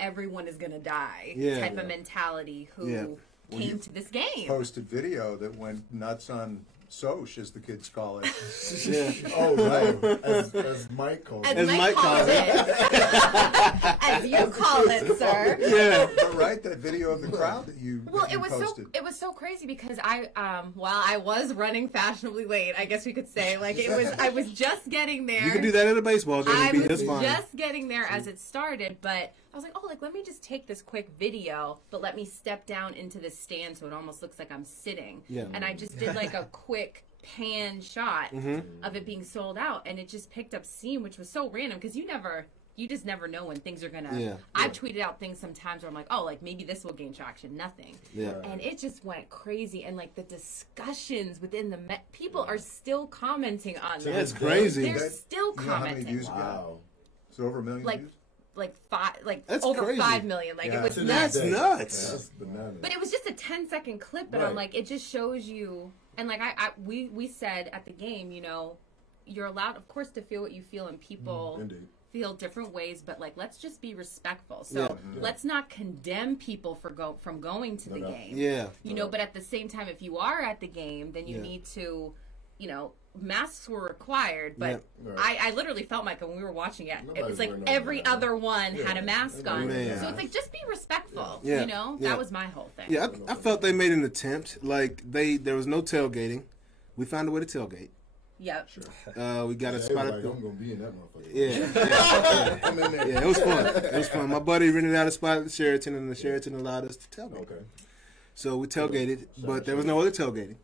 everyone is going to die type of mentality who came to this game. Posted video that went nuts on Soch, as the kids call it. Yeah. Oh, no. As Mike calls it. As Mike calls it. As you call it, sir. Yeah. But right, that video of the crowd that you posted. It was so crazy because while I was running fashionably late, I guess we could say, like, I was just getting there. You can do that at a baseball game I and be was just fine. just getting there as it started, but I was like, let me just take this quick video, but let me step down into this stand so it almost looks like I'm sitting. Yeah. And I just did like a quick pan shot of it being sold out, and it just picked up steam, which was so random because you just never know when things are gonna. I've tweeted out things sometimes where I'm like, maybe this will gain traction. Nothing. Yeah. And it just went crazy, and like the discussions within the people are still commenting on that. Yeah, it's crazy. They're still You know how many commenting. views it got? Wow. Is it over 1 million views? That's over crazy. 5 million. Like, Yeah. it was To nuts. this day. nuts. That's bananas. But it was just a 10-second clip, but I'm like, it just shows you. And like we said at the game, you're allowed, of course, to feel what you feel, and people Indeed. feel different ways. But like, let's just be respectful. So let's not condemn people from going to the game. Yeah. But at the same time, if you are at the game, then you need to, masks were required, but I literally felt like when we were watching it, it was like every other one had a mask on. Man. So it's like, just be respectful. Yeah. That was my whole thing. Yeah, I felt they made an attempt. Like, there was no tailgating. We found a way to tailgate. Yep. We got a They spot were at like, the... I'm going to be in that motherfucker. Yeah. I'm in there. Yeah, it was fun. It was fun. My buddy rented out a spot at the Sheraton, and the Sheraton allowed us to tailgate. Okay. So we tailgated, but there was no other tailgating.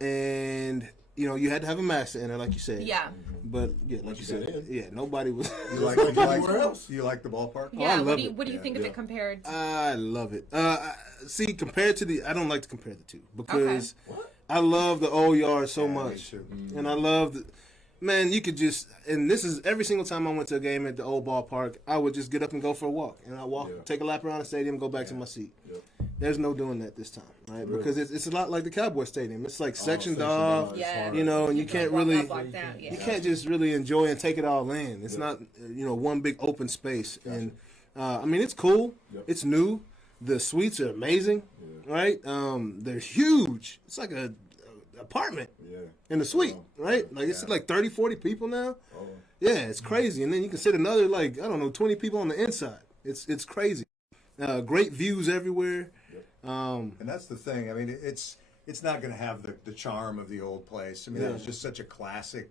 And you had to have a mask to enter, like you said. Yeah. But yeah, like you said, nobody was. You like the ballpark? Yeah. I love what do you think of it compared to? I love it. See, compared to I don't like to compare the two because I love the old yard so much, and I love man, you could just, and this is every single time I went to a game at the old ballpark, I would just get up and go for a walk, and I walk, take a lap around the stadium, go back to my seat. There's no doing that this time, right? Really? Because it's a lot like the Cowboys stadium. It's like sectioned off, and you can't really, you can't just really enjoy and take it all in. It's not, one big open space, and I mean it's cool, it's new, the suites are amazing, right? They're huge. It's like a apartment in the suite, right? Like it's like 30, 40 people now. Yeah, it's crazy. And then you can sit another 20 people on the inside. It's crazy. Great views everywhere. And that's the thing. I mean, it's not going to have the charm of the old place. I mean, it was just such a classic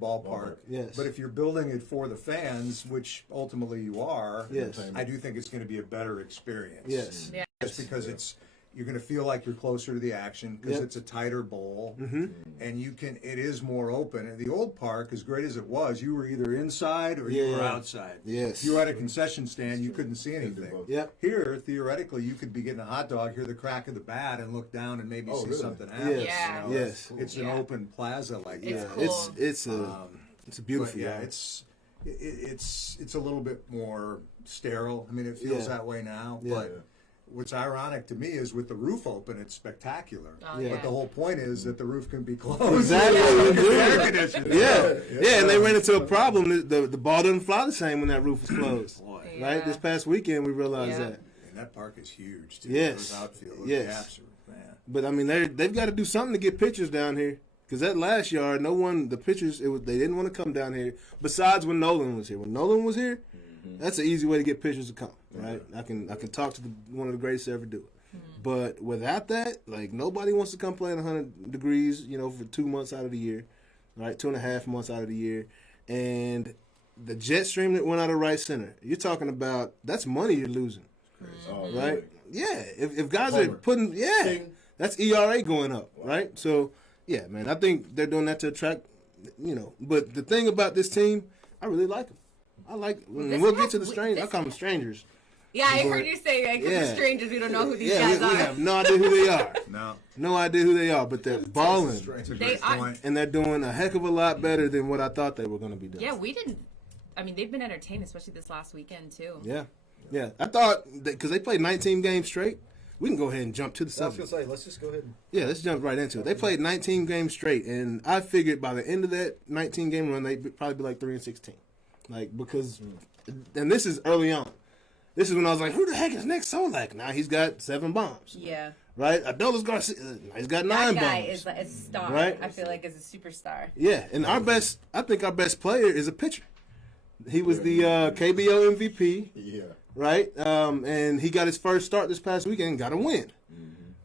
ballpark. Yes. But if you're building it for the fans, which ultimately you are, I do think it's going to be a better experience. Yes. Yeah. Just because you're going to feel like you're closer to the action because it's a tighter bowl, and it is more open. And the old park, as great as it was, you were either inside or you were outside. Yes. If you were at a concession stand, you couldn't see anything. Yep. Here, theoretically, you could be getting a hot dog, hear the crack of the bat, and look down and maybe see something happen. Yeah. Yes. It's an open plaza like that. Cool. It's a beautiful. It's a little bit more sterile. I mean, it feels that way now, but. What's ironic to me is with the roof open, it's spectacular. But the whole point is that the roof can be closed. Exactly. Air conditioning. Yeah, and they ran into a problem. The ball doesn't fly the same when that roof is closed. Right? This past weekend, we realized that. And that park is huge, too. Yes. Those outfield, gaps are, man. But, I mean, they've got to do something to get pitchers down here. Because that last yard, the pitchers, they didn't want to come down here. Besides when Nolan was here. When Nolan was here, that's an easy way to get pitchers to come, right? I can talk to one of the greatest to ever do it. But without that, nobody wants to come play in 100 degrees, for 2 months out of the year, right? 2.5 months out of the year. And the jet stream that went out of right center, you're talking about, that's money you're losing, right? Yeah, if guys are putting, that's ERA going up, right? So, yeah, man, I think they're doing that to attract, But the thing about this team, I really like them. We'll get to the strangers. I call them strangers. Yeah, I heard you say the strangers. We don't know who these guys are. We have no idea who they are. No idea who they are. But they're balling, They are, and they're doing a heck of a lot better than what I thought they were going to be doing. Yeah, we didn't. I mean, they've been entertained, especially this last weekend too. Yeah. I thought because they played 19 games straight. We can go ahead and jump to the I was subject. going to say, let's just go ahead and... Yeah, let's jump right into it. They played 19 games straight, and I figured by the end of that 19 game run, they'd probably be like 3-16. Because, and this is early on. This is when I was like, who the heck is Nick Solak? Now he's got 7 bombs. Yeah. Right? Adolis Garcia, he's got 9 bombs. That guy is a star. Right? I feel like is a superstar. Yeah, and I think our best player is a pitcher. He was the KBO MVP. Yeah. Right? And he got his first start this past weekend and got a win.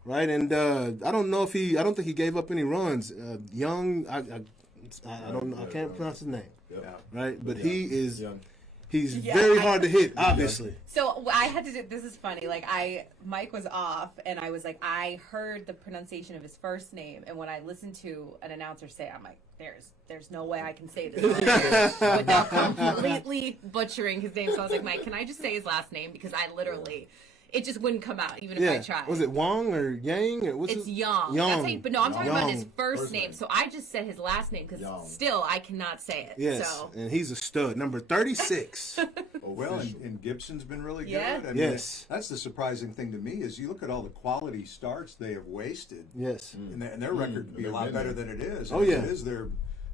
Right? And I don't think he gave up any runs. Young, I don't know, I can't pronounce his name. Right? But he's very hard to hit, obviously. So I had to do, this is funny, Mike was off, and I was like, I heard the pronunciation of his first name, and when I listened to an announcer say it, I'm like, there's no way I can say this without completely butchering his name. So I was like, Mike, can I just say his last name? Because I literally... It just wouldn't come out, even if I tried. Was it Wong or Yang? Or it's Yang. Yang. But no, I'm talking about his first name. So I just said his last name because still I cannot say it. Yes, so. And he's a stud. Number 36. And Gibson's been really good. Yeah. I mean, that's the surprising thing to me is you look at all the quality starts they have wasted. Yes. And their record could be a lot better than it is. Oh, yeah. It is their...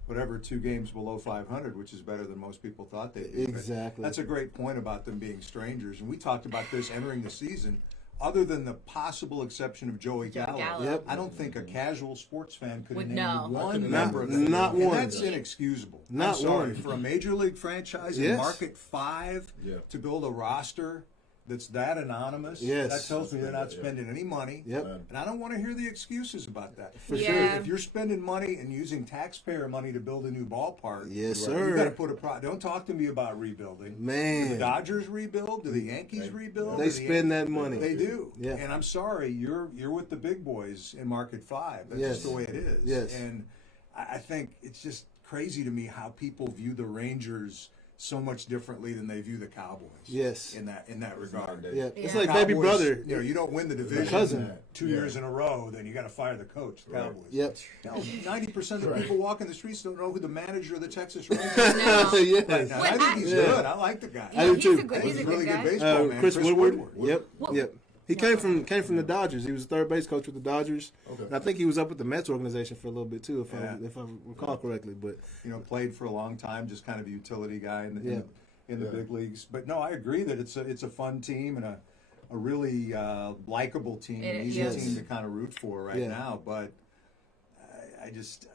2 games below 500, which is better than most people thought they'd be. Exactly. But that's a great point about them being strangers. And we talked about this entering the season. Other than the possible exception of Joey Gallo, I don't think a casual sports fan could name one member of them. Not one. And that's inexcusable. Not I'm sorry. one. For a major league franchise in market 5 to build a roster that's that anonymous, that tells me they're not spending any money. And I don't want to hear the excuses about that. For sure. If you're spending money and using taxpayer money to build a new ballpark, sir. You got to put don't talk to me about rebuilding. Man. Do the Dodgers rebuild? Do the Yankees rebuild? They spend that money. They do. Yeah. And I'm sorry, you're with the big boys in market 5. That's just the way it is. Yes. And I think it's just crazy to me how people view the Rangers so much differently than they view the Cowboys. Yes. In that regard. Yeah. It's Yeah. like baby Cowboys, brother. You know, you don't win the division cousin. 2 years in a row, then you got to fire the coach. The Cowboys. Yep. 90% of the people walking the streets don't know who the manager of the Texas Rangers No. is. Yes. And I think he's good. I like the guy. I do He's too. a good, He's he's a a really good good guy. baseball man. Chris Woodward. Yep. Well- Yep. He came from the Dodgers. He was a third base coach with the Dodgers. Okay. And I think he was up with the Mets organization for a little bit too, if Yeah. I recall correctly. But You know, played for a long time, just kind of a utility guy in the Yeah. big leagues. But no, I agree that it's a fun team and a really likable team, It an is. easy Yes. team to kind of root for right Yeah. now. But I just,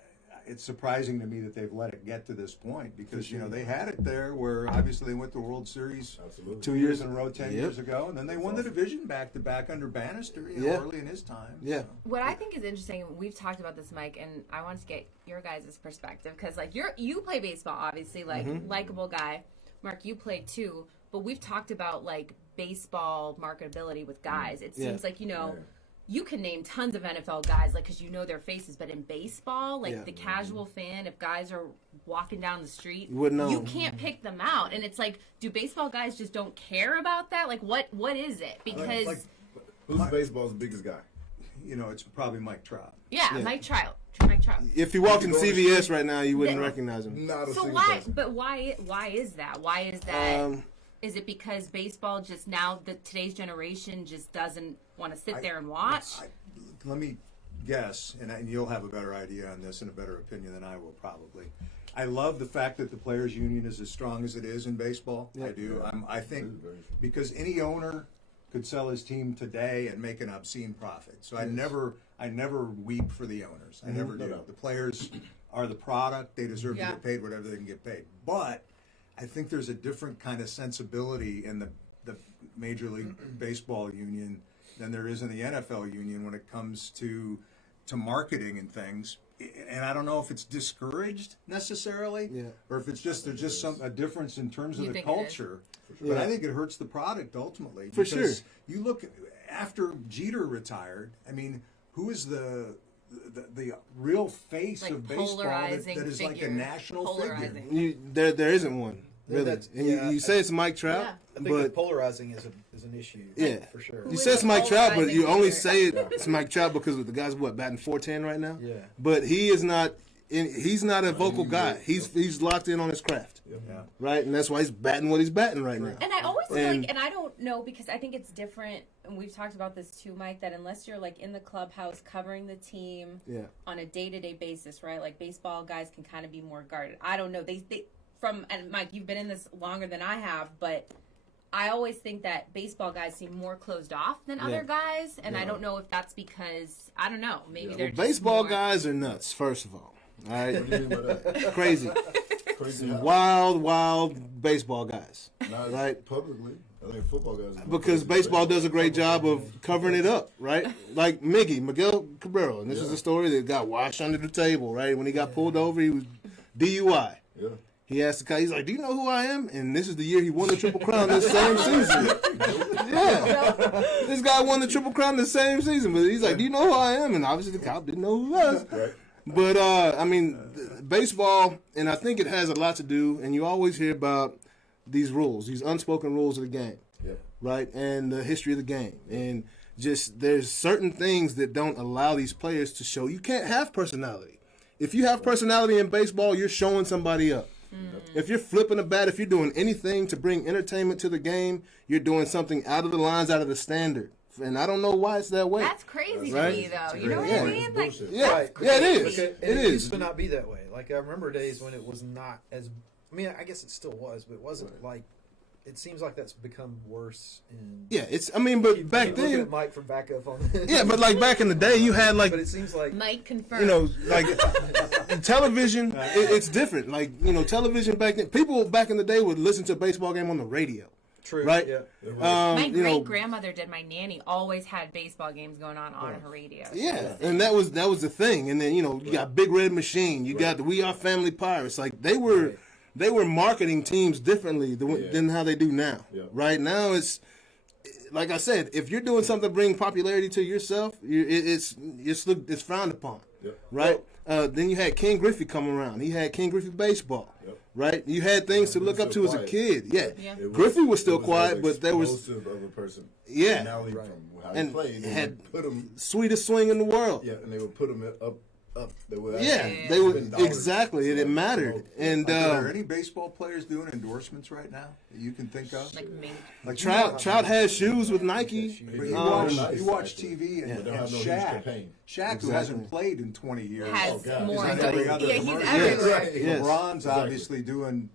it's surprising to me that they've let it get to this point because, you know, they had it there where obviously they went to the World Series Absolutely. 2 years in a row, 10 Yep. years ago, and then they won the division back to back under Bannister, you know, Yeah. early in his time. yeah. What I think is interesting, we've talked about this, Mike, and I want to get your guys' perspective because, like, you play baseball, obviously, like, likable guy. Mark, you play too, but we've talked about like baseball marketability with guys. It Yeah. seems like you can name tons of NFL guys, like, because you know their faces, but in baseball, like Yeah. the casual fan, if guys are walking down the street, You wouldn't know. you can't pick them out, and it's like, do baseball guys just don't care about that? Like, what is it? Because Who's baseball's biggest guy? You know, it's probably Mike Trout. Mike Trout. Mike Trout. If you walked in You go to CVS right now, you wouldn't Yeah. recognize him. Not a So single why? person. But why is that? Why is that? Is Um, it because baseball just now today's generation just doesn't want to sit there and watch? Let me guess, and you'll have a better idea on this and a better opinion than I will probably. I love the fact that the players' union is as strong as it is in baseball. I do. I think because any owner could sell his team today and make an obscene profit. So I never weep for the owners. I never do. The players are the product. They deserve to get paid whatever they can get paid. But I think there's a different kind of sensibility in the Major League Baseball union than there is in the NFL union when it comes to marketing and things. And I don't know if it's discouraged necessarily, or if it's just there's just a difference in terms of the culture. But I think it hurts the product ultimately. For sure. You look after Jeter retired. I mean, who is the real face Like of baseball that polarizing is like a figure. national figure? There isn't one really. that's- And yeah, you say it's Mike Trout, Yeah. I think the but polarizing is an issue. Yeah. For sure. you Who say is it's a Mike Trout, but you polarizing only figure? say it's Mike Trout because the guy's batting .410 right now. Yeah. But he is not. He's not a vocal guy. He's locked in on his craft, Yeah. right? And that's why he's batting what he's batting right now. And I always feel And- like, and I don't know because I think it's different, and we've talked about this too, Mike, that unless you're like in the clubhouse covering the team Yeah. on a day-to-day basis, right? Like baseball guys can kind of be more guarded. I don't know. They and Mike, you've been in this longer than I have, but I always think that baseball guys seem more closed off than other guys, and I don't know if that's because I don't know. Maybe they're just Baseball more, guys are nuts. First of all, all right, What do you mean by that? crazy, Crazy how? wild baseball guys. Not right. publicly. I think football guys. do Because crazy baseball things. does a great job of covering it up, right? Like Miguel Cabrera, and this is a story that got washed under the table, right? When he got pulled over, he was DUI. Yeah. He asked the guy, he's like, "Do you know who I am?" And this is the year he won the Triple Crown this same season. Yeah. This guy won the Triple Crown the same season, but he's like, "Do you know who I am?" And obviously the cop didn't know who he was. Right. But, I mean, baseball, and I think it has a lot to do, and you always hear about these rules, these unspoken rules of the game, right? And the history of the game. And just there's certain things that don't allow these players to show. You can't have personality. If you have personality in baseball, you're showing somebody up. If you're flipping a bat, if you're doing anything to bring entertainment to the game, you're doing something out of the lines, out of the standard. And I don't know why it's that way. That's crazy Right? to me, though. You know what Yeah. I mean? Like, Bullshit. Yeah, Right. yeah, it is. Okay, It and it is. used to not be that way. Like I remember days when it was not as. I mean, I guess it still was, but it wasn't like. It seems like that's become worse. In Yeah, it's. I mean, but back looking then, at Mike from back up on this. yeah, but like back in the day, you had like, But it seems like Mike confirmed. you know, like television. It's different. Like television back then, people back in the day would listen to a baseball game on the radio, true, right? Yeah. my you know, great grandmother did. My nanny always had baseball games going on her radio. yeah, and that was the thing. And then you got Big Red Machine, you got the We Are Family Pirates. Like they were marketing teams differently than how they do now. Yeah. Right now, it's like I said, if you're doing something to bring popularity to yourself, it's frowned upon. Yeah. Right? Then you had Ken Griffey come around. He had Ken Griffey baseball. Yep. Right? You had things to look up to as a kid. Yeah. Griffey was still quiet, but there was of a person. Yeah. Personality from how he and played. They had would put him. sweetest swing in the world. Yeah, and they would put him up. They would. They would exactly. It mattered. And are there any baseball players doing endorsements right now that you can think of? Like me. like Trout has shoes with Nike. But you watch TV and Shaq, who hasn't played in 20 years, Has more. he's on every other He's commercial. everywhere. Yes. LeBron's obviously doing,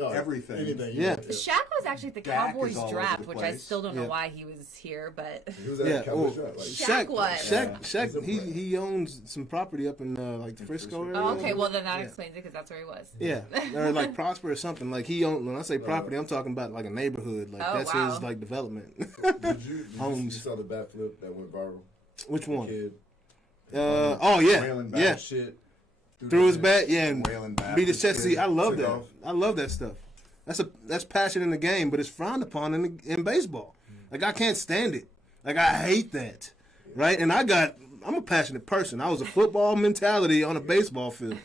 everything. Anything. Yeah. Shaq was actually at the Dak is Cowboys all over draft, the which I place. still don't know Yeah. why he was here, but He was at Yeah, Cowboys well, draft, like, Shaq was. Shaq, he owns some property up in like the Frisco area. Oh, okay, well then that explains it because that's where he was. Yeah, or like Prosper or something. Like he owned. When I say property, I'm talking about like a neighborhood. Like Oh, that's wow. his like development. Did you Homes. saw the bat flip that went viral? Which one? Kid. Oh yeah, Wailing back. yeah. Shit. Threw his bat, yeah, and Wailing back. beat his chest. See, I love Took that. off. I love that stuff. That's passion in the game, but it's frowned upon in baseball. Like I can't stand it. Like I hate that. Right? And I'm a passionate person. I was a football mentality on a baseball field.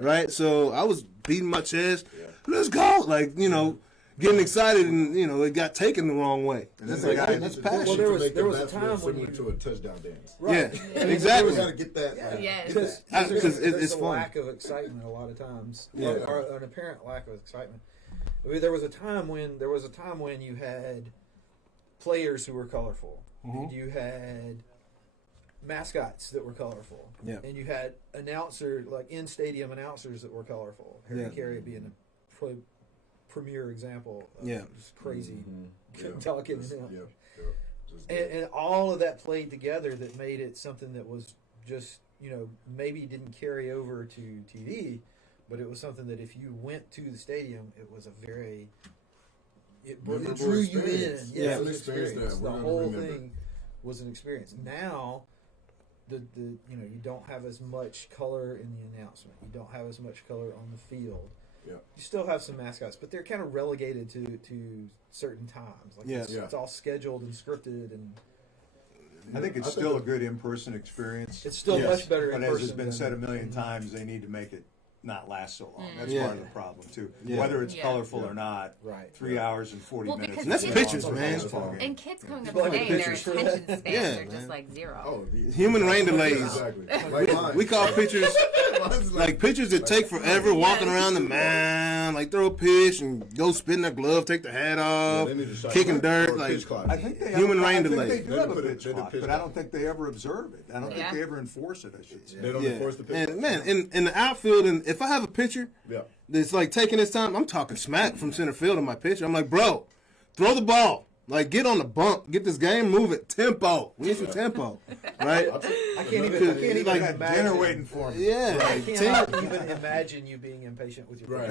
Right? So I was beating my chest. Let's go. Like, getting excited and, it got taken the wrong way. And then It's the like, guy- that's To passion. there make was the a bat time flip when similar to a touchdown dance. Yeah, You exactly. always got to get that. Like, Yes. get that. Because There's it's a fun. lack of excitement a lot of times, Yeah. or an apparent lack of excitement. I mean, there was a time when you had players who were colorful, and you had mascots that were colorful, Yeah. and you had in stadium announcers that were colorful. Harry Yeah. Carey being a premier example of Yeah. just crazy Yeah. talking. Just- and, yeah. Just and all of that played together that made it something that was just maybe didn't carry over to TV, but it was something that if you went to the stadium, it was it Memorable drew you in. experience. Yeah, Yeah, it was an an experience experience. that The we're gonna whole remember. thing was an experience. Now, the you don't have as much color in the announcement. You don't have as much color on the field. Yeah. You still have some mascots, but they're kind of relegated to certain times. Like Yes. it's all scheduled and scripted, and I think it's still a good in-person experience. it's still Yes. much better in But as person. has been than- said a million times, they need to make it not last so long. That's Yeah. part of the problem too. Yeah. Whether it's Yeah. colorful or not, Right. 3 hours and 40 Well, minutes. because is that's a long pictures, time. man. Baseball game. And kids coming up People have today, their pictures for that. attention spans Yeah, are just man. like zero. Oh, Human rain delays. Exactly. Like mine. We call pictures Mine's like pictures that take forever walking around the mound, like throw a pitch and go spin their glove, take the hat off, they need a shot kicking clock or dirt. a Like pitch clock. I think they Human have, rain I think delay. They do have a They put it- pitch they clock, pitch but I don't think they ever observe it. I don't Yeah. think they ever enforce it. I should say. They don't enforce the pitch and clock. man, in the outfield, and if I have a pitcher Yeah. that's like taking his time, I'm talking smack from center field in my pitcher. I'm like, bro, throw the ball. Like, get on the bump. Get this game moving. Tempo. We need some tempo. Right? I can't even Like imagine. Dinner waiting for me. Yeah. I Like, cannot team- even imagine you being impatient with your Right.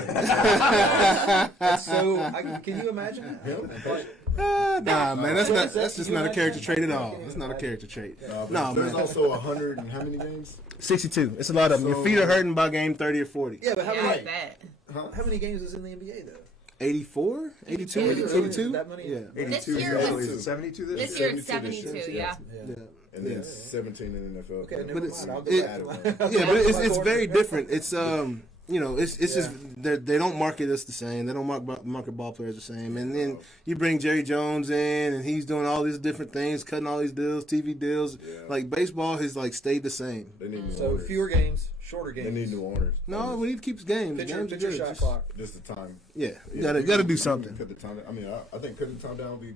That's so. Can you imagine that? nah, man, that's just not a character trait at all. That's not a character trait. No, There's man. also 100 and how many games? 62. It's a lot of them. Your feet are hurting by game 30 or 40. Yeah, but how Yeah, I many? bet. How many games is in the NBA though? 84? 82? 82. 82? That many? Yeah. 82 year usually. was- Is it 72 this This year? year it's 72 72, this yeah. Yeah. And then 17 in the NFL. Okay, never But mind. it's I'll go it, back. yeah, but it's very different. It's it's just they don't market us the same. They don't market ball players the same. And then you bring Jerry Jones in, and he's doing all these different things, cutting all these deals, TV deals. Yeah. Like baseball has like stayed the same. They need new So owners. fewer games, shorter games. They need new owners. No, we need to keep games. Pitcher, Games are pitcher good. shot Just- clock. Just the time. Yeah, you Yeah, gotta do you something. Cut the time. I mean, I think cutting the time down would be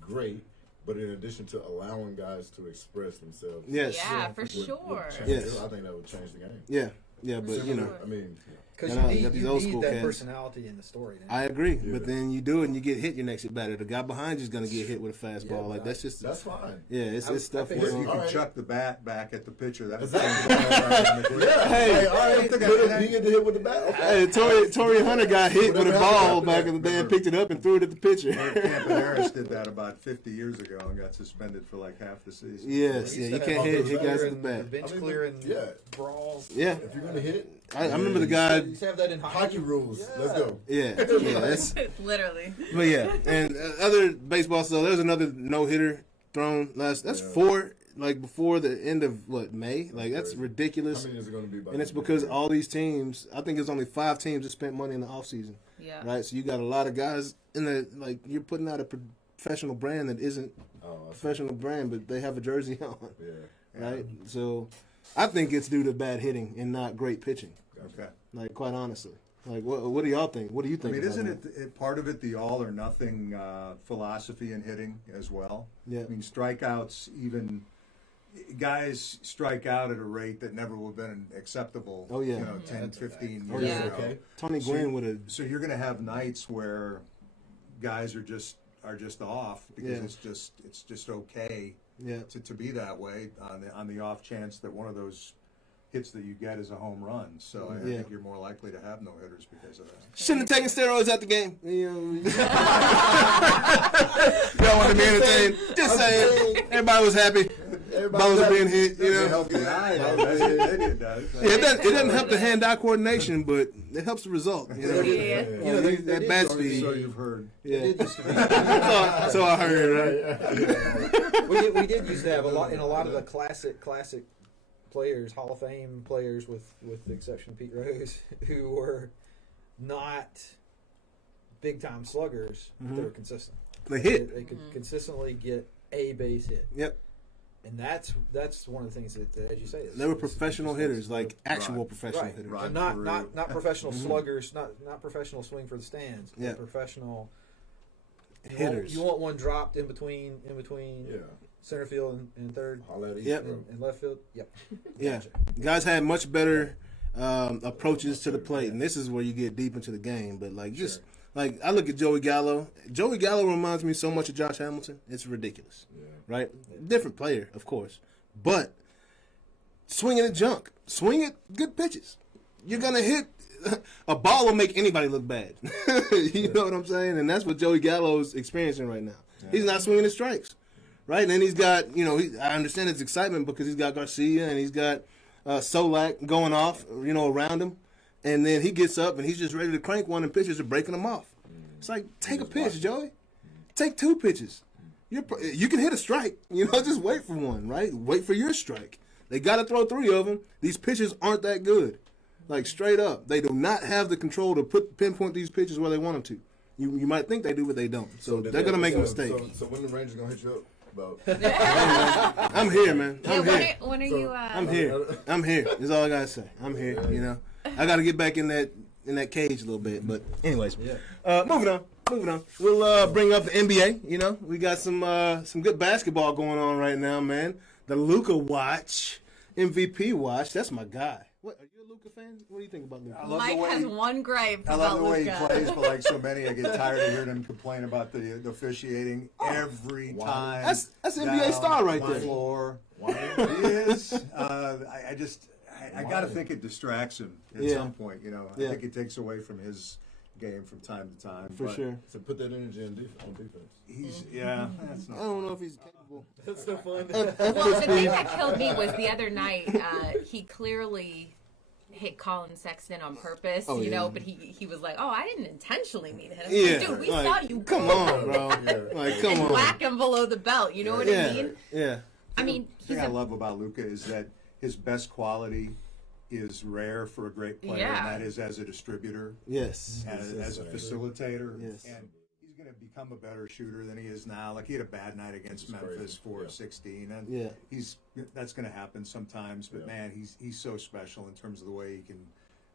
great, but in addition to allowing guys to express themselves. Yes. Yeah, for would sure. change Yes. it. I think that would change the game. Yeah, but you know. I mean, Because I know, you you got these need, old you school need that cats. personality in the story. Now. I agree, Yeah. but then you do it and you get hit your next at batter. The guy behind you is gonna get hit with a fastball. Yeah, like that's just that's fine. yeah, it's I stuff. think If where- you All can right. chuck the bat back at the pitcher, that's Yeah. Hey, all right. You get to hit with the bat. Okay. Hey, Torrey Hunter got hit with a Whatever ball happened back to in the that? day and picked it up and threw it at the pitcher. Campaneris did that about 50 years ago and got suspended for like half the season. Yes, yeah, you can't hit guys with the bat. Bench I mean, clearing yeah. brawls. Yeah, If you're gonna hit it, I remember the You guy. used to have that in hockey rules. Let's go. Yeah, that's. Literally. But yeah, and other baseball stuff. There was another no hitter thrown last. That's Yeah. 4 like before the end of May. Like that's ridiculous. How many is it going to be? By And it's because all these teams. I think there's only 5 teams that spent money in the offseason. Yeah. Right. So you got a lot of guys in the you're putting out a professional brand that isn't a professional brand, but they have a jersey on. Yeah. Right. So I think it's due to bad hitting and not great pitching. Okay. Like quite honestly. Like what do y'all think? What do you think? I mean, about isn't that? it part of it the all or nothing philosophy in hitting as well? Yeah. I mean, strikeouts, even guys strike out at a rate that never would have been acceptable. Oh, yeah. 10, 15 Oh, years yeah. ago. Okay. Tony Gwynn would have. So you're going to have nights where guys are just off because Yeah. it's just okay Yeah. to be that way on the off chance that one of those hits that you get is a home run. So I Yeah. think you're more likely to have no hitters because of that. Shouldn't have taken steroids at the game. Y'all want to be entertained? Just saying. Everybody was happy. Balls are being hit. You know. Help the eye, though. It does. Yeah, it doesn't help the hand-eye coordination, but it helps the result. You know, that bat speed. So you've heard. Yeah. So I heard, right? We did used to have a lot of the classic players, Hall of Fame players, with the exception of Pete Rose, who were not big time sluggers, but they were consistent. They hit. They could consistently get a base hit. Yep. And that's one of the things that as you say, They were professional hitters, like actual professional right. hitters. And not professional sluggers, not professional swing for the stands, but Yeah. professional Hitters. You want one dropped in between Yeah. center field and third Holla at each Yep. bro. and left field. Yep. Yeah. Guys had much better approaches to the plate, and this is where you get deep into the game. But like I look at Joey Gallo. Joey Gallo reminds me so much of Josh Hamilton. It's ridiculous. Yeah. Right? Different player, of course. But swinging at junk. Swing at good pitches. You're going to hit. A ball will make anybody look bad. You know what I'm saying? And that's what Joey Gallo's experiencing right now. Yeah. He's not swinging at strikes. Right? And then he's got, I understand his excitement because he's got Garcia and he's got Solak going off, around him. And then he gets up and he's just ready to crank one and pitches are breaking him off. It's like, take a pitch, Joey. Take 2 pitches. You can hit a strike. Just wait for one, right? Wait for your strike. They got to throw 3 of them. These pitches aren't that good. Like, straight up. They do not have the control to pinpoint these pitches where they want them to. You might think they do, but they don't. So they're going to make a mistake. So when the Rangers going to hit you up about? I'm here, man. I'm here. When are you? I'm here. I'm here. That's all I got to say. I'm here, I got to get back in that cage a little bit. But anyways, moving on. We'll bring up the NBA. We got some good basketball going on right now, man. The Luka watch, MVP watch. That's my guy. What, are you a Luka fan? What do you think about Luka? Mike has one gripe I about love the way he Luka. plays, but like so many, I get tired of hearing him complain about the officiating every time. That's NBA star right there. Floor. He is. I got to think it distracts him at some point. I think it takes away from his game from time to time. For sure. So put that energy on defense. He's That's not. I don't know if he's capable. That's so fun. Well, the thing that killed me was the other night. He clearly hit Colin Sexton on purpose, but he was like, "Oh, I didn't intentionally mean it." Yeah, Dude, we saw you. Come on, bro. Like, come on. Whack him below the belt. You know what I mean? Yeah. I mean, The thing I love about Luka is that his best quality is rare for a great player, Yeah. and that is as a distributor, Yes. as a facilitator. Yes. And he's going to become a better shooter than he is now. Like he had a bad night against Memphis for 16, and that's going to happen sometimes. But man, he's so special in terms of the way he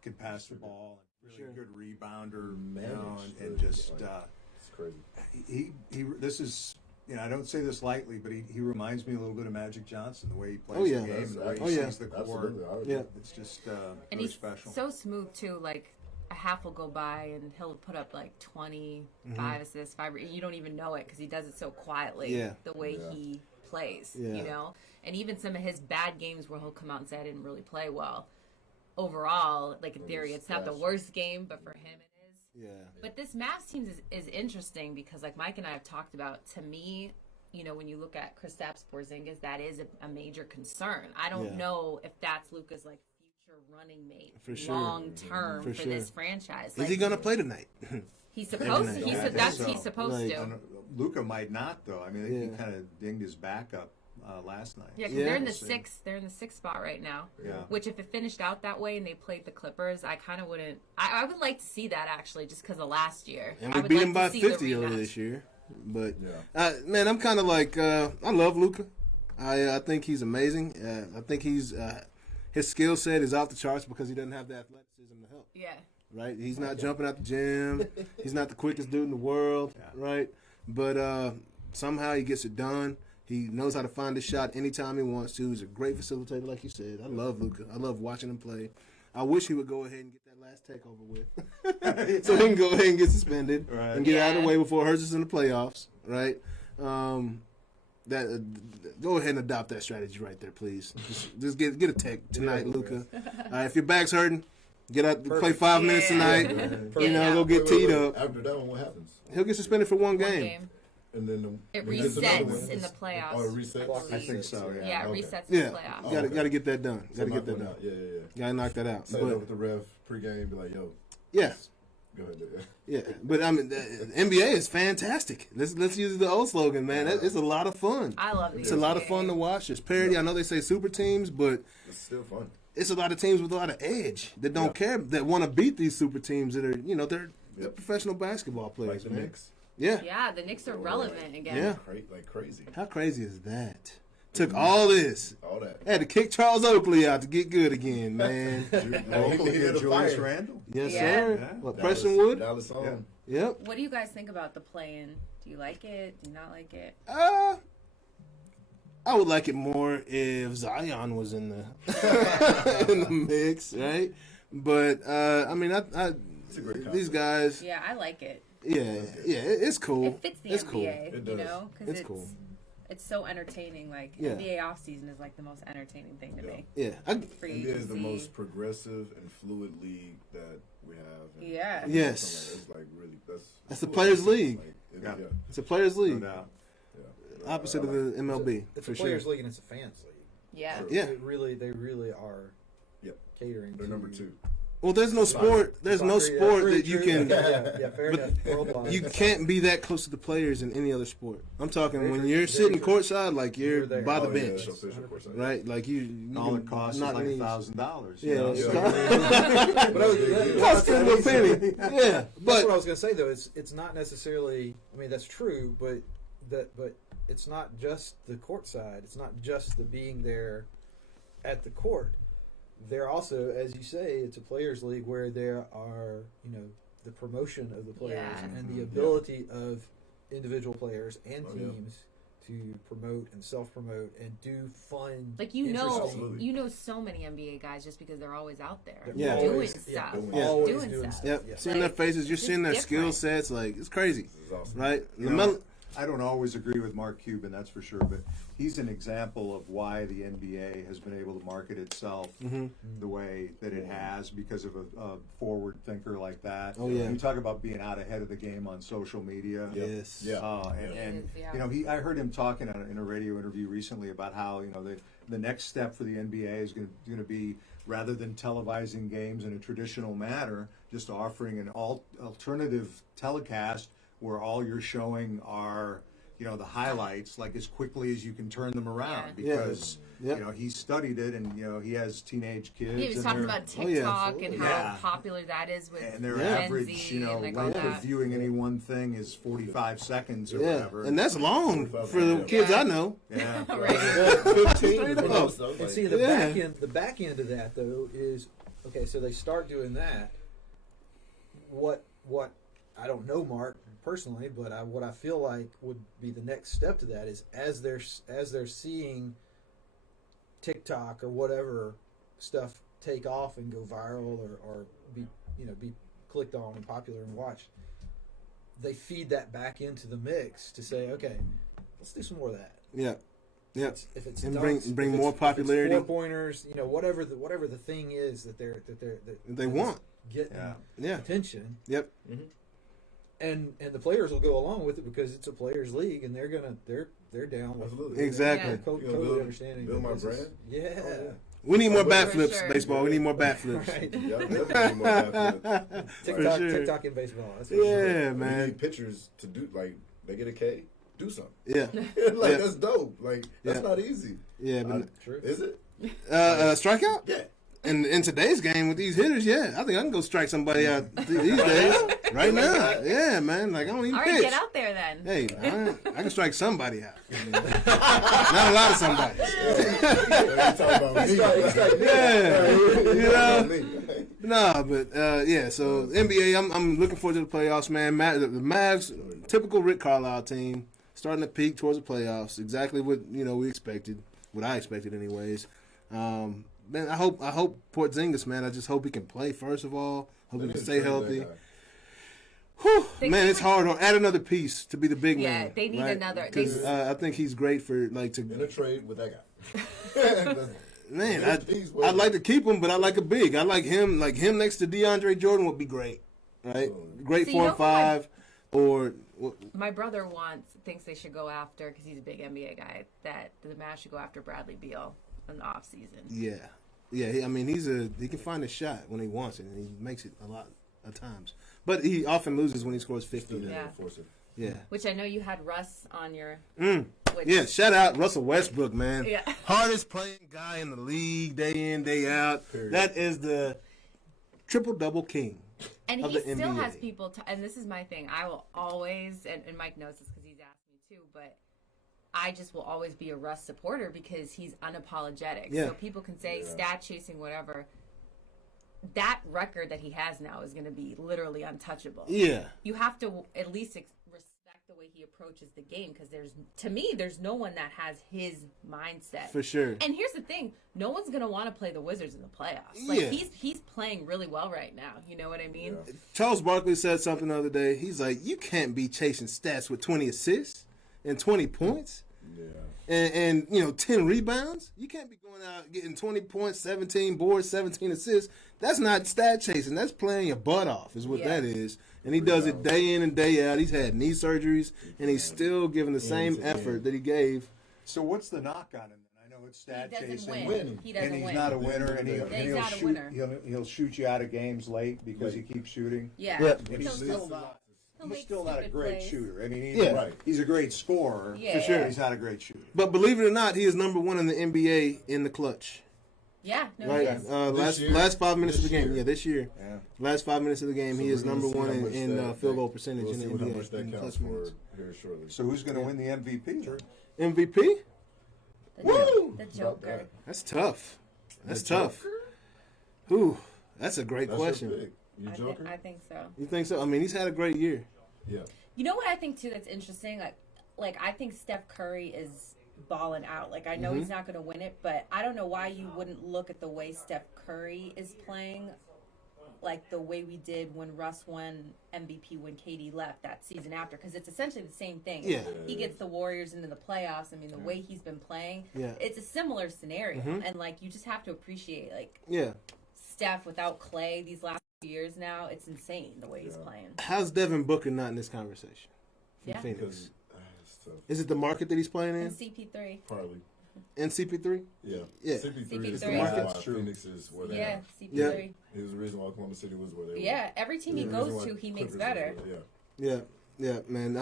can pass the ball, really good rebounder, and just it's crazy. This is. I don't say this lightly, but he reminds me a little bit of Magic Johnson, the way he plays the game, and the way he sees the court. Yeah. It's just and really he's special. so smooth too. Like a half will go by and he'll put up like 25 assists, 5. You don't even know it because he does it so quietly. Yeah. The way he plays, Yeah. And even some of his bad games where he'll come out and say I didn't really play well. Overall, like in theory, it's not the worst game, but for him it is. Yeah. But this Mavs team is interesting because, like Mike and I have talked about, to me, when you look at Kristaps Porzingis, that is a major concern. I don't know if that's Luka's like future running mate For sure. long term for this franchise. Is he gonna play tonight? He's supposed to. He's supposed to. Luka might not, though. I mean, he kind of dinged his back up last night. Yeah, because Yeah. they're in the sixth. They're in the sixth spot right now. Yeah. Which, if it finished out that way and they played the Clippers, I kind of wouldn't. I would like to see that actually, just because of last year. And I we would beat like him to by see the 50 earlier rematch. this year. But, Yeah. man, I'm kind of like, I love Luka. I think he's amazing. I think his skill set is off the charts because he doesn't have the athleticism to help. Yeah. Right? He's not jumping out the gym. He's not the quickest dude in the world. Right? But somehow he gets it done. He knows how to find a shot anytime he wants to. He's a great facilitator, like you said. I love Luka. I love watching him play. I wish he would go ahead and get that last take over with, so he can go ahead and get suspended and get out of the way before it hurts us in the playoffs. Right? Go ahead and adopt that strategy right there, please. Just get a tech tonight, Luka. If your back's hurting, get out, play 5 minutes tonight. Go get teed up. After that one, what happens? He'll get suspended for one game. And then It when he gets another resets one- in the playoffs. Oh, it resets? I think so, yeah. Yeah, it Okay. resets in Yeah, the playoffs. got to get that done. So Got to knock get that one done. out. Yeah. Got to knock that out. Say that But, with the ref pregame, be like, yo, yeah, go ahead. yeah. But I mean, the NBA is fantastic. Let's use the old slogan, man. It's a lot of fun. I love these. It's a lot of fun to watch. There's parity. I know they say super teams, but It's still fun. it's a lot of teams with a lot of edge that don't care, that want to beat these super teams that are, they're professional basketball Like players, the man. Knicks. Yeah. Yeah, the Knicks are relevant again. Yeah. Like crazy. How crazy is that? Took all this. All that. Had to kick Charles Oakley out to get good again, man. Hopefully get Julius Randle. Yes, Yeah. sir. Yeah. What, Preston Wood? Dallas on. Yep. What do you guys think about the play-in? Do you like it? Do you not like it? I would like it more if Zion was in the in the mix, right? But I mean, It's a great concept. these guys, Yeah, I like it. it's cool. It fits the it's NBA, cool. It you does. know, because It's cool. It's so entertaining. Like Yeah. NBA offseason is like the most entertaining thing to me. Yeah, Free NBA is the agency. most progressive and fluid league that we have. And Yeah. Yes. It's like really That's the players' league. Like, Yeah. It's a players' No league, doubt. opposite of the MLB It's for a sure. players' league and it's a fans' league. Yeah. Yeah. They really are Yep. catering. They're to number 2. Well, there's no sport. There's no soccer, yeah, sport true, that you true. can. Yeah, fair But enough. Worldwide. You can't be that close to the players in any other sport. I'm talking Very when true, you're very sitting true. courtside, like you're You're there. by the Oh, yeah, bench, that's official course. right? Like you All can it costs is knock like knees. $1,000. Yeah, Yeah. But I was- cost him a penny. Yeah, That's but what I was going to say though. It's not necessarily. I mean, that's true, but it's not just the court side. It's not just the being there at the court. They're also, as you say, it's a players' league where there are the promotion of the players Yeah. and the ability of individual players and Oh, yeah. teams to promote and self-promote and do fun. Like interesting- so many NBA guys just because they're always out there Yeah. doing Always- stuff, yeah, always doing stuff. yep, Yeah. seeing their faces, you're it's seeing their skill different. sets. Like it's crazy, This is awesome. right? You know, I don't always agree with Mark Cuban, that's for sure, but he's an example of why the NBA has been able to market itself the way that it has because of a forward thinker like that. Oh, yeah. You talk about being out ahead of the game on social media. Yes. Yeah. And It is, yeah. I heard him talking in a radio interview recently about how the next step for the NBA is going to be, rather than televising games in a traditional manner, just offering an alternative telecast where all you're showing are the highlights, like as quickly as you can turn them around, Yeah. because Yeah. he studied it, and he has teenage kids. He was and talking they're- about Oh, yeah. TikTok and how Yeah. popular that is with and their Gen average, Z and like all length of that. viewing any one thing is 45 seconds or Yeah, whatever. and that's long for the kids Yeah. I know. yeah. Right. 15 Straight up. And see, the Yeah. back end of that though is okay. So they start doing that. What I don't know, Mark, personally, but what I feel like would be the next step to that is as they're seeing TikTok or whatever stuff take off and go viral or be clicked on and popular and watched, they feed that back into the mix to say, okay, let's do some more of that. Yeah, yeah. If it's And dunks, bring if more it's popularity. 4-pointers, whatever the thing is that They want. get Yeah. attention, Yep. and the players will go along with it because it's a players league, and they're down with Absolutely. Exactly. Yeah. totally build- understanding. build that my this is- brand? Yeah. We need more bat For flips, sure. baseball. We need more bat flips. Right. Yeah, definitely more backflips. TikTok, sure. TikTok in baseball. That's for Yeah, sure. We man. need pitchers to do, like, they get a K, do something. Yeah. Like that's dope. Like that's not easy. Yeah, but Is it? strikeout? Yeah. In today's game with these hitters, yeah, I think I can go strike somebody out these days. Right now. Yeah, man. Like I don't even All pitch. right, get out there then. Hey, I can strike somebody out. Not a lot of somebody. Yeah, you know. No, but yeah. So NBA, I'm looking forward to the playoffs, man. The Mavs, typical Rick Carlisle team, starting to peak towards the playoffs. Exactly what we expected. What I expected, anyways. Man, I hope Porzingis, man. I just hope he can play. First of all, hope he can stay healthy. Whew, man, it's hard. Add another piece to be the big man. Yeah, they need another. Because I think he's great for in a trade with that guy. Man, I'd like to keep him, but I like a big. I like him. Like him next to DeAndre Jordan would be great, right? Great 4 and 5, or. My brother thinks they should go after, because he's a big NBA guy, that the Mavs should go after Bradley Beal in the off season. Yeah. I mean, he can find a shot when he wants it, and he makes it a lot of times. But he often loses when he scores 50. Yeah. Which I know you had Russ on your. Yeah, shout out Russell Westbrook, man. Yeah. Hardest playing guy in the league, day in, day out. Period. That is the triple-double king. And he still NBA. has people, and this is my thing. I will always, and Mike knows this because he's asked me too, but I just will always be a Russ supporter because he's unapologetic. Yeah. So people can say stat chasing, whatever. That record that he has now is going to be literally untouchable. Yeah. You have to at least respect the way he approaches the game, because there's no one that has his mindset. For sure. And here's the thing, no one's going to want to play the Wizards in the playoffs. Like he's playing really well right now. You know what I mean? Yeah. Charles Barkley said something the other day. He's like, you can't be chasing stats with 20 assists and 20 points. Yeah. And 10 rebounds. You can't be going out getting 20 points, 17 boards, 17 assists. That's not stat chasing. That's playing your butt off is what that is. And he does it day in and day out. He's had knee surgeries, and he's still giving the same effort that he gave. So what's the knock on him? I know it's stat chasing. He doesn't and he's win. not a winner, and he's not shoot. A winner. He'll shoot you out of games late because he keeps shooting. Yeah. Yep. And he's still not a great shooter. I mean, he's a great scorer. Yeah. For sure. He's not a great shooter. But believe it or not, he is number 1 in the NBA in the clutch. Yeah, no, right. Last 5 minutes of the game. Yeah, this year. Yeah. Last 5 minutes of the game, he is number 1 in field goal percentage in the NBA. So who's going to win the MVP? MVP? Woo! The Joker. That's tough. That's tough. Ooh, that's a great question. I think so. You think so? I mean, he's had a great year. Yeah. You know what I think too that's interesting? Like I think Steph Curry is balling out. Like I know he's not going to win it, but I don't know why you wouldn't look at the way Steph Curry is playing, like the way we did when Russ won MVP when KD left that season after, because it's essentially the same thing. Yeah. He gets the Warriors into the playoffs. I mean, the way he's been playing, it's a similar scenario, and like you just have to appreciate Steph without Clay these last few years now. It's insane the way he's playing. How's Devin Booker not in this conversation? From Phoenix. Is it the market that he's playing in? And CP3. Probably. And CP3? Yeah. CP3 is the market. That's true. Phoenix is where they are. CP3. Yeah. He was the reason why Oklahoma City was where they were. Yeah, every team he goes to, he makes better. Yeah, man.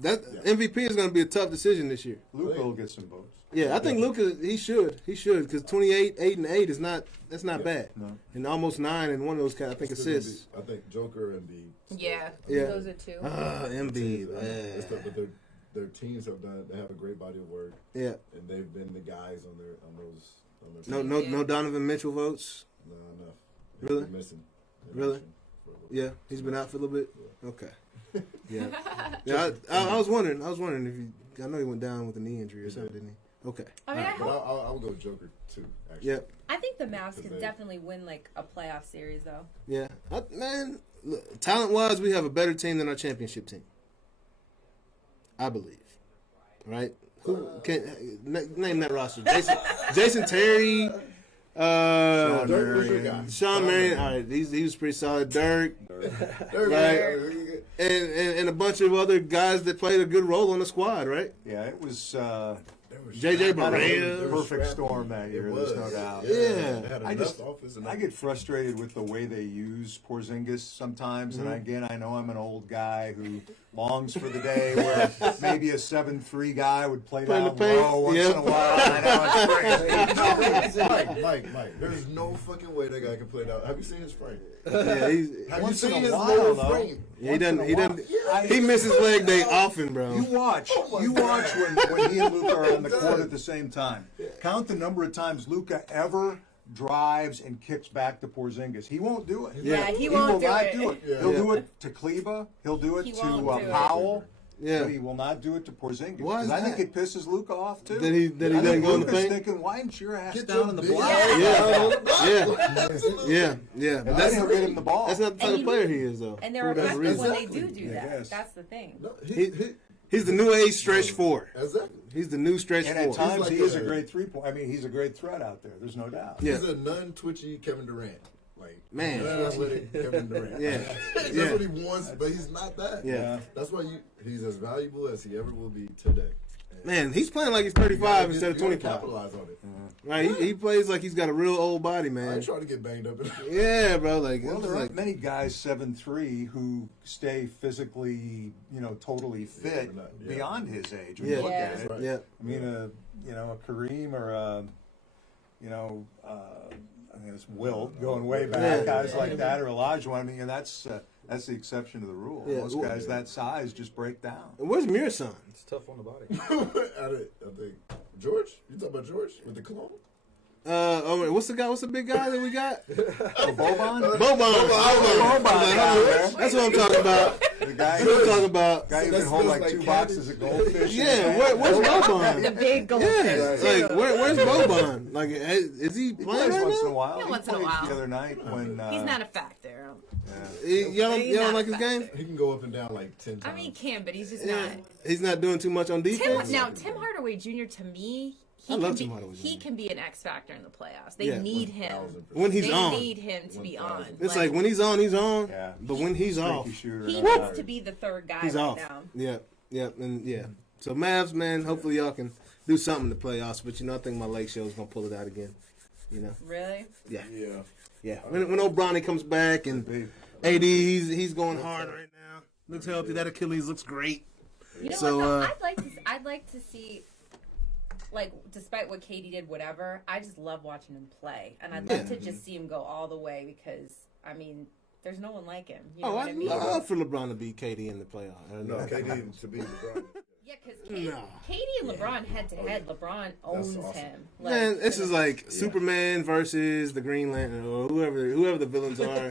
MVP is going to be a tough decision this year. Luka will get some votes. Yeah, I think Luka, he should, because 28, 8 and 8 that's not bad. No. And almost 9 and one of those I think assists. I think Joker and the those are two. Embiid. But their teams they have a great body of work. Yeah, and they've been the guys on their no Donovan Mitchell votes. No, enough. Really? They're missing. Really? Yeah, he's been out for a little bit. Yeah. Okay. Yeah. I was wondering if he. I know he went down with a knee injury or something, didn't he? Okay. I mean, I would go Joker too. Actually. Yeah. I think the Mavs can definitely win like a playoff series though. Yeah, talent-wise, we have a better team than our championship team. I believe. Right? Who can name that roster? Jason Terry, Sean Marion. All right, he was pretty solid. Dirk, right? And a bunch of other guys that played a good role on the squad, right? Yeah, it was J.J. Kind of a Barea. perfect storm that year. There's no doubt. Yeah. They had I enough just offense and I get frustrated with the way they use Porzingis sometimes, and again, I know I'm an old guy who longs for the day where maybe a 7'3" guy would play Play in the down paint. low once in a while. I know it's crazy. Mike, there's no fucking way that guy can play that. Have you seen his frame? Yeah, he's, Have Once you in seen a his while, lower though. frame? yeah, he doesn't. He doesn't. I- He misses leg day often, bro. You watch. You watch when he and Luka are on the court at the same time. Count the number of times Luka ever drives and kicks back to Porzingis. He won't do it. Yeah, he will won't do not it. do it. Yeah. He'll do it to Kleba. He'll do it He to won't do it. Powell. Yeah. But he will not do it to Porzingis. Why is 'Cause I think that? it pisses Luka off too. That he I doesn't think go in the Luka's paint? thinking, why ain't your ass Get down your in the big block? Yeah. Yeah. And then he'll get him the ball. That's not the type of player he is, though. And they're For whatever effective when reason. they do that. Yes. That's the thing. No, He's the new age stretch four. exactly. He's the new stretch And four. at times like he is a- a great 3-point. I mean, he's a great threat out there. There's no doubt. Yeah. He's a non-twitchy Kevin Durant. Like, Man. non-athletic Kevin Durant. Yeah. That's Yeah. what he wants, but he's not that. Yeah. That's why he's as valuable as he ever will be today. Man, he's playing like he's 35 instead of 25. Capitalize on it. Right? He plays like he's got a real old body, I man. ain't trying to get banged up. Yeah, bro. Like, Well, I'm there just aren't like, many guys 7'3" who stay physically, totally fit they're not, yeah. beyond his age. When Yeah. you look Yeah. at it. Right. yeah. I mean, a Kareem or I mean, it's Wilt going way back, Yeah. guys like that, or Olajuwon. I mean, and that's the exception to the rule. Yeah. Most guys that size just break down. And where's Mirson? It's tough on the body. I think George. You talking about George with the cologne? What's the big guy that we got? Boban? Boban. That's what I'm talking about. The guy, That's what I'm talking about. guy who can That hold smells like 2 like boxes of goldfish. Yeah, where's The Boban? big goldfish. Yeah, like where's Boban? Like, is he He playing plays right once in a now? while. Yeah, He once in a played while. the other night when He's not a factor. Y'all He's don't not like his a game? factor. He can go up and down like 10 times. I mean, he can, but he's just not. He's not doing too much on defense. Tim Hardaway Jr. to me, I love Tim Hardaway he Jr. can be an X factor in the playoffs. They Yeah. need him. 1,000%. When he's They on, need him to be on. it's like when he's on, he's on. Yeah. But when he's off, Freaky shooter. he no needs doubt. to be the third guy he's right off. now. Yeah. So Mavs, man, hopefully y'all can do something in the playoffs. But I think my Lake Show's gonna pull it out again. Really? Yeah. Yeah. When O'Brien comes back and AD, he's going hard right now. Looks healthy. That Achilles looks great. You know So, what? Though? I'd like to see, like, despite what Katie did, whatever. I just love watching him play, and I'd love to just see him go all the way because I mean, there's no one like him. You know what I I'd mean? love for LeBron to beat KD in the playoffs. I don't No, know. KD to be LeBron. Yeah, because Katie and LeBron head to head, LeBron owns awesome. him. Man, this is like Superman versus the Green Lantern or whoever the villains are.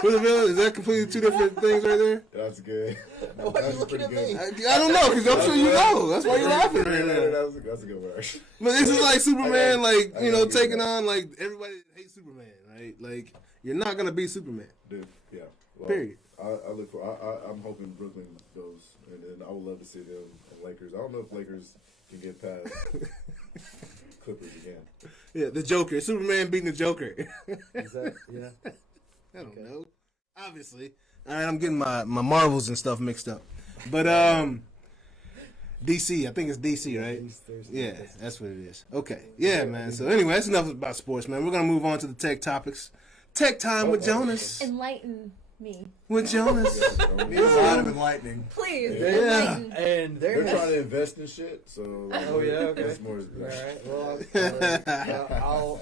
Who's the villain? Is that completely two different things right there? That's good. Why are you looking at me? I don't know because I'm sure you know. That's why you're laughing right now. That's a good word. But this is like Superman, like I gotta get taking that. on like everybody hates Superman, right? Like you're not gonna beat Superman. Dude, yeah. Well, Period. I look for. I'm hoping Brooklyn goes, and then I would love to see them and Lakers. I don't know if Lakers can get past Clippers again. Yeah, the Joker, Superman beating the Joker. Is that, yeah. I don't know. Obviously, all right. I'm getting my Marvels and stuff mixed up, but DC. I think it's DC, right? Yeah, that's what it is. Okay, yeah, man. So anyway, that's enough about sports, man. We're gonna move on to the tech topics. Tech time with Jonas. Enlighten me, With Jonas. Needs a lot of enlightening. please. Yeah. Enlighten. And They're there's trying to invest in shit, so. Oh, yeah, okay. It's more. All right. Well,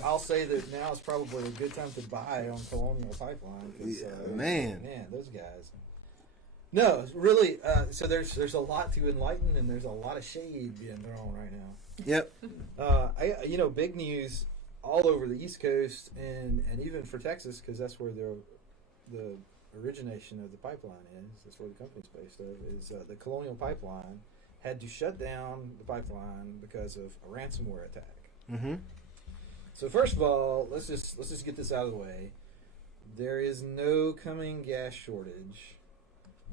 I'll say that now is probably a good time to buy on Colonial Pipeline. 'Cause, man, those guys. No, really. So there's a lot to enlighten, and there's a lot of shade being thrown right now. Yep. Big news all over the East Coast and even for Texas because that's where the origination of the pipeline is. That's where the company's based of. Is the Colonial Pipeline had to shut down the pipeline because of a ransomware attack. Mm-hmm. So first of all, let's just get this out of the way. There is no coming gas shortage.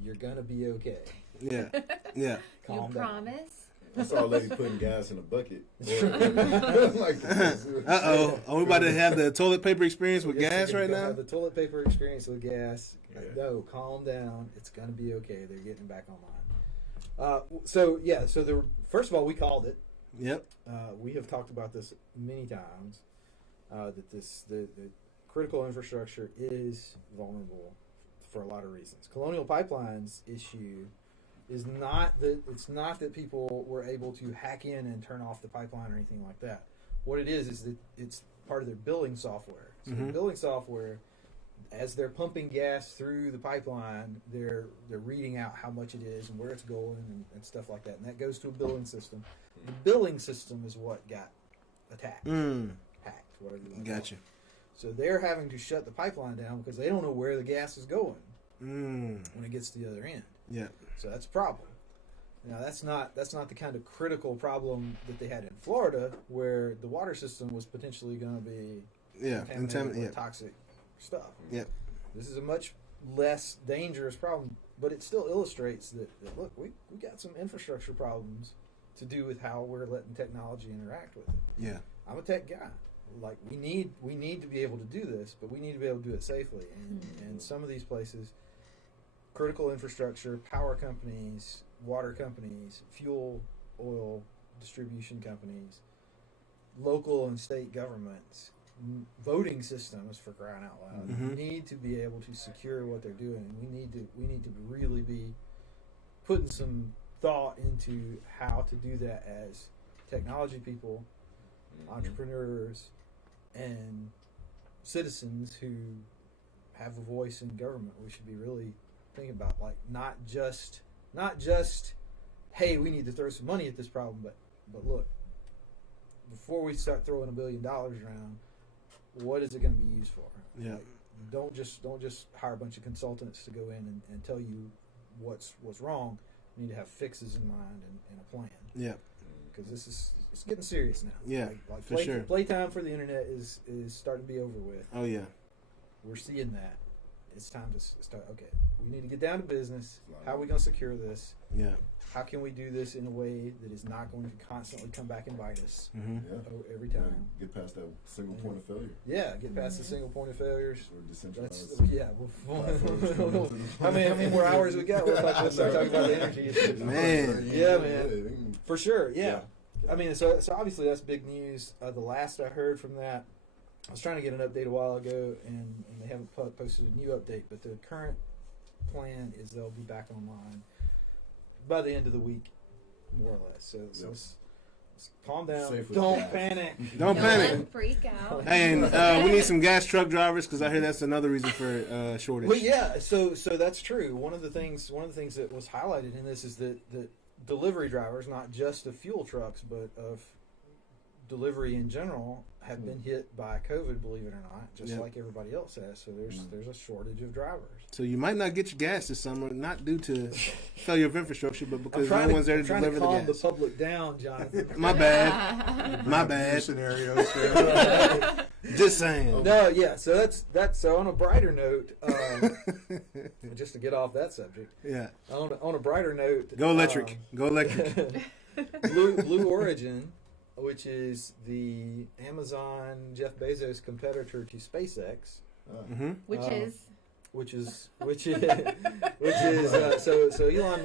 You're gonna be okay. Yeah. Yeah. Calm You down. promise? I saw a lady putting gas in a bucket. Are we about to have the toilet paper experience with Yes, gas you're right gonna now? have the toilet paper experience with gas. Yeah. No, calm down. It's gonna be okay. They're getting back online. So the first of all, we called it. Yep. We have talked about this many times. That the critical infrastructure is vulnerable for a lot of reasons. Colonial Pipeline's issue is not that people were able to hack in and turn off the pipeline or anything like that. What it is that it's part of their billing software. So the billing software, as they're pumping gas through the pipeline, they're reading out how much it is and where it's going and stuff like that. And that goes to a billing system. The billing system is what got attacked, hacked, whatever you want to call it. Gotcha. So they're having to shut the pipeline down because they don't know where the gas is going when it gets to the other end. Yeah. So that's a problem. Now that's not the kind of critical problem that they had in Florida, where the water system was potentially going to be contaminated with toxic stuff. Yeah. This is a much less dangerous problem, but it still illustrates that look, we got some infrastructure problems to do with how we're letting technology interact with it. Yeah. I'm a tech guy. Like we need to be able to do this, but we need to be able to do it safely. And some of these places, critical infrastructure, power companies, water companies, fuel, oil distribution companies, local and state governments, voting systems, for crying out loud, need to be able to secure what they're doing. We need to really be putting some thought into how to do that as technology people, entrepreneurs, and citizens who have a voice in government. We should be really thinking about, like, not just hey, we need to throw some money at this problem, but look, before we start throwing $1 billion around, what is it going to be used for? Yeah. Like, don't just hire a bunch of consultants to go in and tell you what's wrong. You need to have fixes in mind and a plan. Yeah. Because it's getting serious now. Yeah, for sure. Playtime for the internet is starting to be over with. Oh yeah. We're seeing that. It's time to start. Okay, we need to get down to business. How are we going to secure this? Yeah. How can we do this in a way that is not going to constantly come back and bite us every And time? get past that single point of failure. Yeah, get past the single point of failures. Or decentralized. How many more hours we got? We'll start talking about the energy issues. Man. Yeah, man. For sure. Yeah. I mean, so obviously that's big news. The last I heard from that, I was trying to get an update a while ago, and they haven't posted a new update. But the current plan is they'll be back online by the end of the week, more or less. So let's calm down. Don't panic. Don't panic. Freak out. And we need some gas truck drivers, because I hear that's another reason for shortage. Well, yeah. So that's true. One of the things that was highlighted in this is that delivery drivers, not just of fuel trucks, but of delivery in general, have been hit by COVID, believe it or not, just like everybody else has. So there's a shortage of drivers. So you might not get your gas this summer, not due to failure of infrastructure, but because no one's there to deliver the gas. I'm trying to calm the public down, Jonathan. My bad. Scenarios. Just saying. No, yeah. So that's so on a brighter note. Just to get off that subject. Yeah. On a brighter note. Go electric. Go electric. Blue Origin, which is the Amazon Jeff Bezos competitor to SpaceX, which is so Elon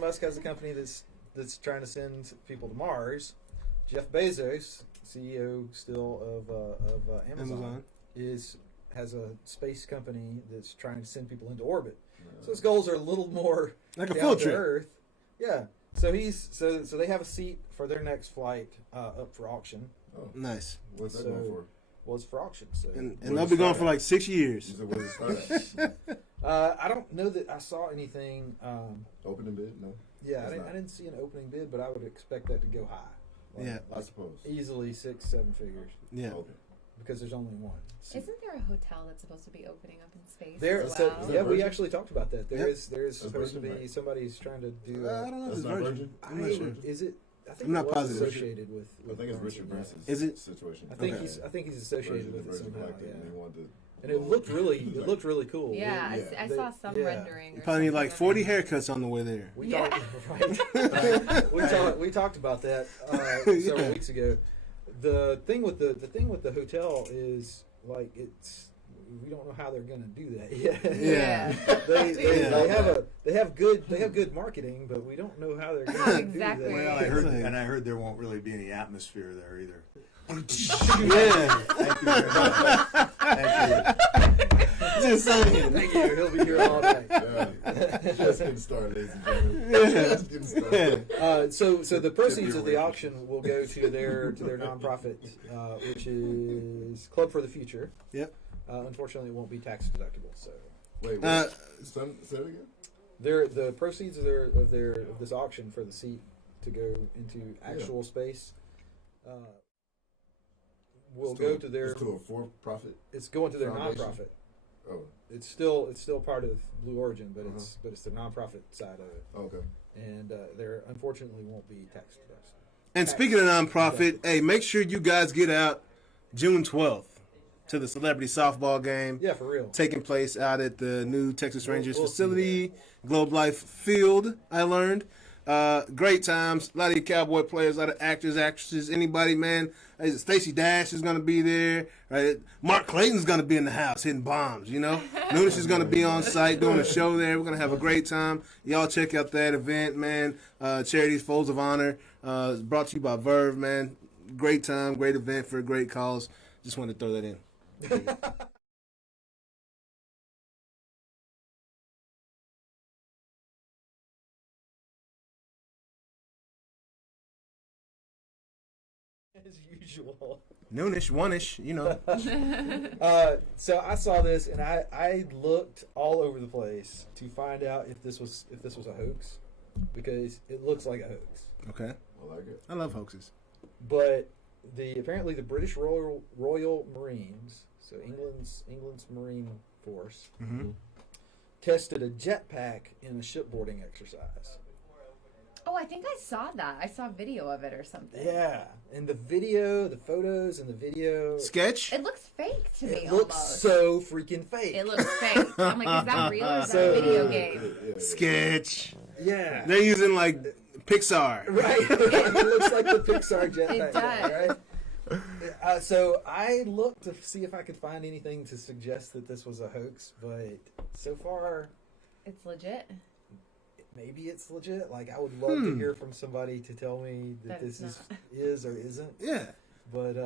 Musk has a company that's trying to send people to Mars. Jeff Bezos, CEO still of Amazon, has a space company that's trying to send people into orbit. So his goals are a little more like a down field to trip. Earth. Yeah. So so they have a seat for their next flight up for auction. Oh, nice. What's that going for? Well, it's for auction. So and they'll be going for like 6 years. So what does it start at? I don't know that I saw anything. Opening bid? No. Yeah, I didn't see an opening bid, but I would expect that to go high. Yeah, I suppose. Easily 6-7 figures. Yeah. Okay. Because there's only one. Isn't there a hotel that's supposed to be opening up in space? There, as so, well? yeah, we Virgin? actually talked about that. There is supposed to Virgin, be right? somebody's trying to do. I don't know if That's it's not Virgin. Virgin? I'm not sure. Is it? I think I'm not it was positive. associated with I think it's Richard Branson, Branson's Is it? situation. I think Okay. I think he's associated with it Virgin somehow. Galactic, Yeah. and he wanted to. And it looked really cool. Yeah, I saw some rendering. You or probably need like something. 40 haircuts on the way there. We Yeah. talked, right? We talked about that several weeks ago. The thing with the hotel is like we don't know how they're going to do that yet. Yeah. they have good marketing, but we don't know how they're going to do that. Well, I heard there won't really be any atmosphere there either. Yeah. Thank you very much. Thank you. Just saying. Thank you. He'll be here all night. Just getting started, ladies and gentlemen. Just getting started. So the proceeds of the auction will go to their nonprofit, which is Club for the Future. Yep. Unfortunately, it won't be tax deductible. So Wait, say it again? the proceeds of this auction for the seat to go into actual space will go to their. It's to a for-profit. It's going to their foundation? nonprofit. Oh, It's still part of Blue Origin, but it's the nonprofit side of it, okay. and there unfortunately won't be tax deductible. And speaking of nonprofit, hey, make sure you guys get out June 12th to the celebrity softball game. Yeah, for real. Taking place out at the new Texas Rangers we'll see facility, Globe Life Field, I learned. Great times. A lot of your Cowboy players, a lot of actors, actresses, anybody, man. Stacey Dash is going to be there. Right? Mark Clayton's going to be in the house hitting bombs, you know. Noonish is going to be on site doing a show there. We're going to have a great time. Y'all check out that event, man. Charities, Folds of Honor. Brought to you by Verve, man. Great time, great event for a great cause. Just wanted to throw that in. As usual. Noonish, one-ish, you know. So I saw this and I looked all over the place to find out if this was a hoax, because it looks like a hoax. Okay. I like it. I love hoaxes. But apparently the British Royal Marines, so England's Marine Force, tested a jetpack in a shipboarding exercise. Oh, I think I saw that. I saw video of it or something. Yeah, and the photos and the video. Sketch? It looks fake to me. It looks almost. so freaking fake. It looks fake. I'm like, is that real or is that a video game? Sketch. Yeah. They're using like Pixar. Right. It looks like the Pixar jetpack. It does. Right? So I looked to see if I could find anything to suggest that this was a hoax, but so far, It's legit. maybe it's legit. Like, I would love to hear from somebody to tell me that That this it's is or isn't. Yeah. But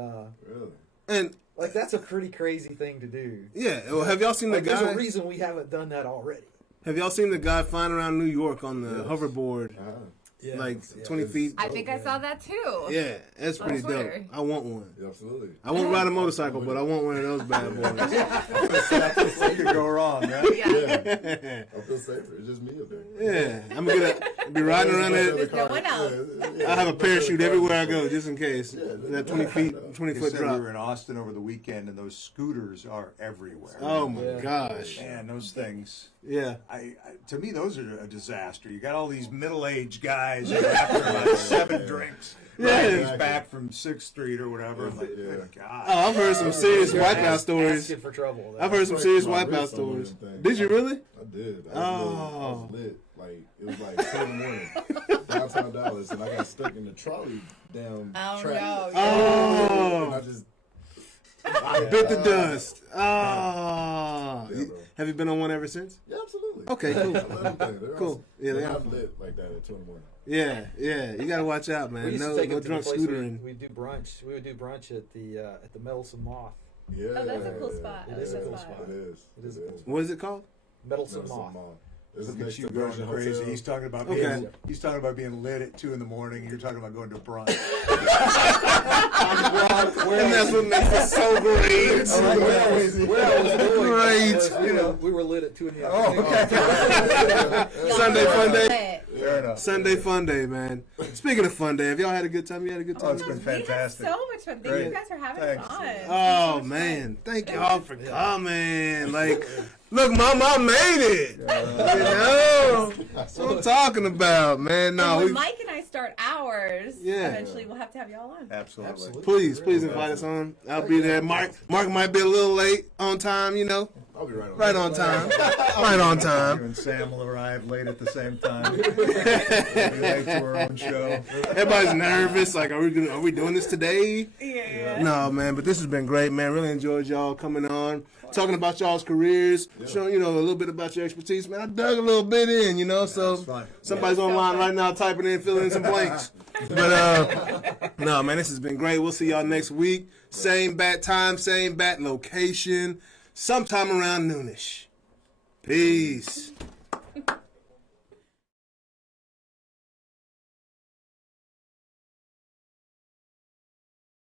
Really? And like, that's a pretty crazy thing to do. yeah, well, have y'all seen the Like, there's guy? a reason we haven't done that already. Have y'all seen the guy flying around New York on the hoverboard, Yeah, like yeah. 20 feet? I think I saw that too. Yeah, that's On pretty dope. Twitter. I want one. Yeah, absolutely. I won't ride a motorcycle, but I want one of those bad boys. That could go wrong, right? Yeah. I feel safer. It's just me up there. Yeah, I'm gonna be riding around There's it. no one else. I have a parachute everywhere I go, just in case. That 20 They foot said drop. we were in Austin over the weekend, and those scooters are everywhere. Oh my Yeah. gosh. Man, those things. Yeah. To me, those are a disaster. You got all these middle-aged guys who are after about 7 drinks. Yeah. He's back from 6th Street or whatever. I'm like, Yeah. good God. Oh, I've heard some serious You're wipeout stories. asking for trouble. I've heard some Like serious my wipeout wrist on one stories. of them things. Did you really? I did. I was lit. Like, it was like 2 in the morning, downtown Dallas, and I got stuck in the trolley down Oh track. no. And Oh, I just bit the dust. Oh. Yeah, bro. Have you been on one ever since? Yeah, absolutely. Okay, cool. I love them things. They're Cool. awesome. Yeah, They're they not are. lit like that at 2 in the morning. Yeah. You gotta watch out, We man. used No, to take no them to the drunk place scootering. we do brunch. We would do brunch at the Meddlesome Moth. Yeah. Oh, that's a cool spot. It is a cool spot. spot. It is. It is a cool spot. What is it called? Meddlesome Moth. It's Look next at you to going Virgin crazy. Hotel. He's talking about Okay. being lit at 2 in the morning, and you're talking about going to brunch. And that's what makes it so great. Where I was going Great. was we were lit at 2 in the afternoon. Y'all Sunday were fun day. lit. Fair enough. Sunday fun day, man. Speaking of fun day, have y'all had a good time? You had a good Oh, time? it's been We had fantastic. so much fun. Thank Great. you guys for having Thanks. us on. Oh man, thank y'all for coming. Like, look, Mama, I made it. You know, that's what I'm talking about, man. And No, when we Mike and I start ours, Yeah. eventually we'll have to have y'all on. Absolutely. please invite us on. I'll be there. Mark might be a little late on time, you know. I'll be right on. Right on time. Right on You time. and Sam will arrive late at the same time. We'll be late to our own show. Everybody's nervous. Like, are we doing this today? Yeah. No, man. But this has been great, man. Really enjoyed y'all coming on, talking about y'all's careers, showing a little bit about your expertise. Man, I dug a little bit in, so fun. somebody's online right now typing in, filling in some blanks. But no, man, this has been great. We'll see y'all next week. Same bat time, same bat location, sometime around noonish. Peace.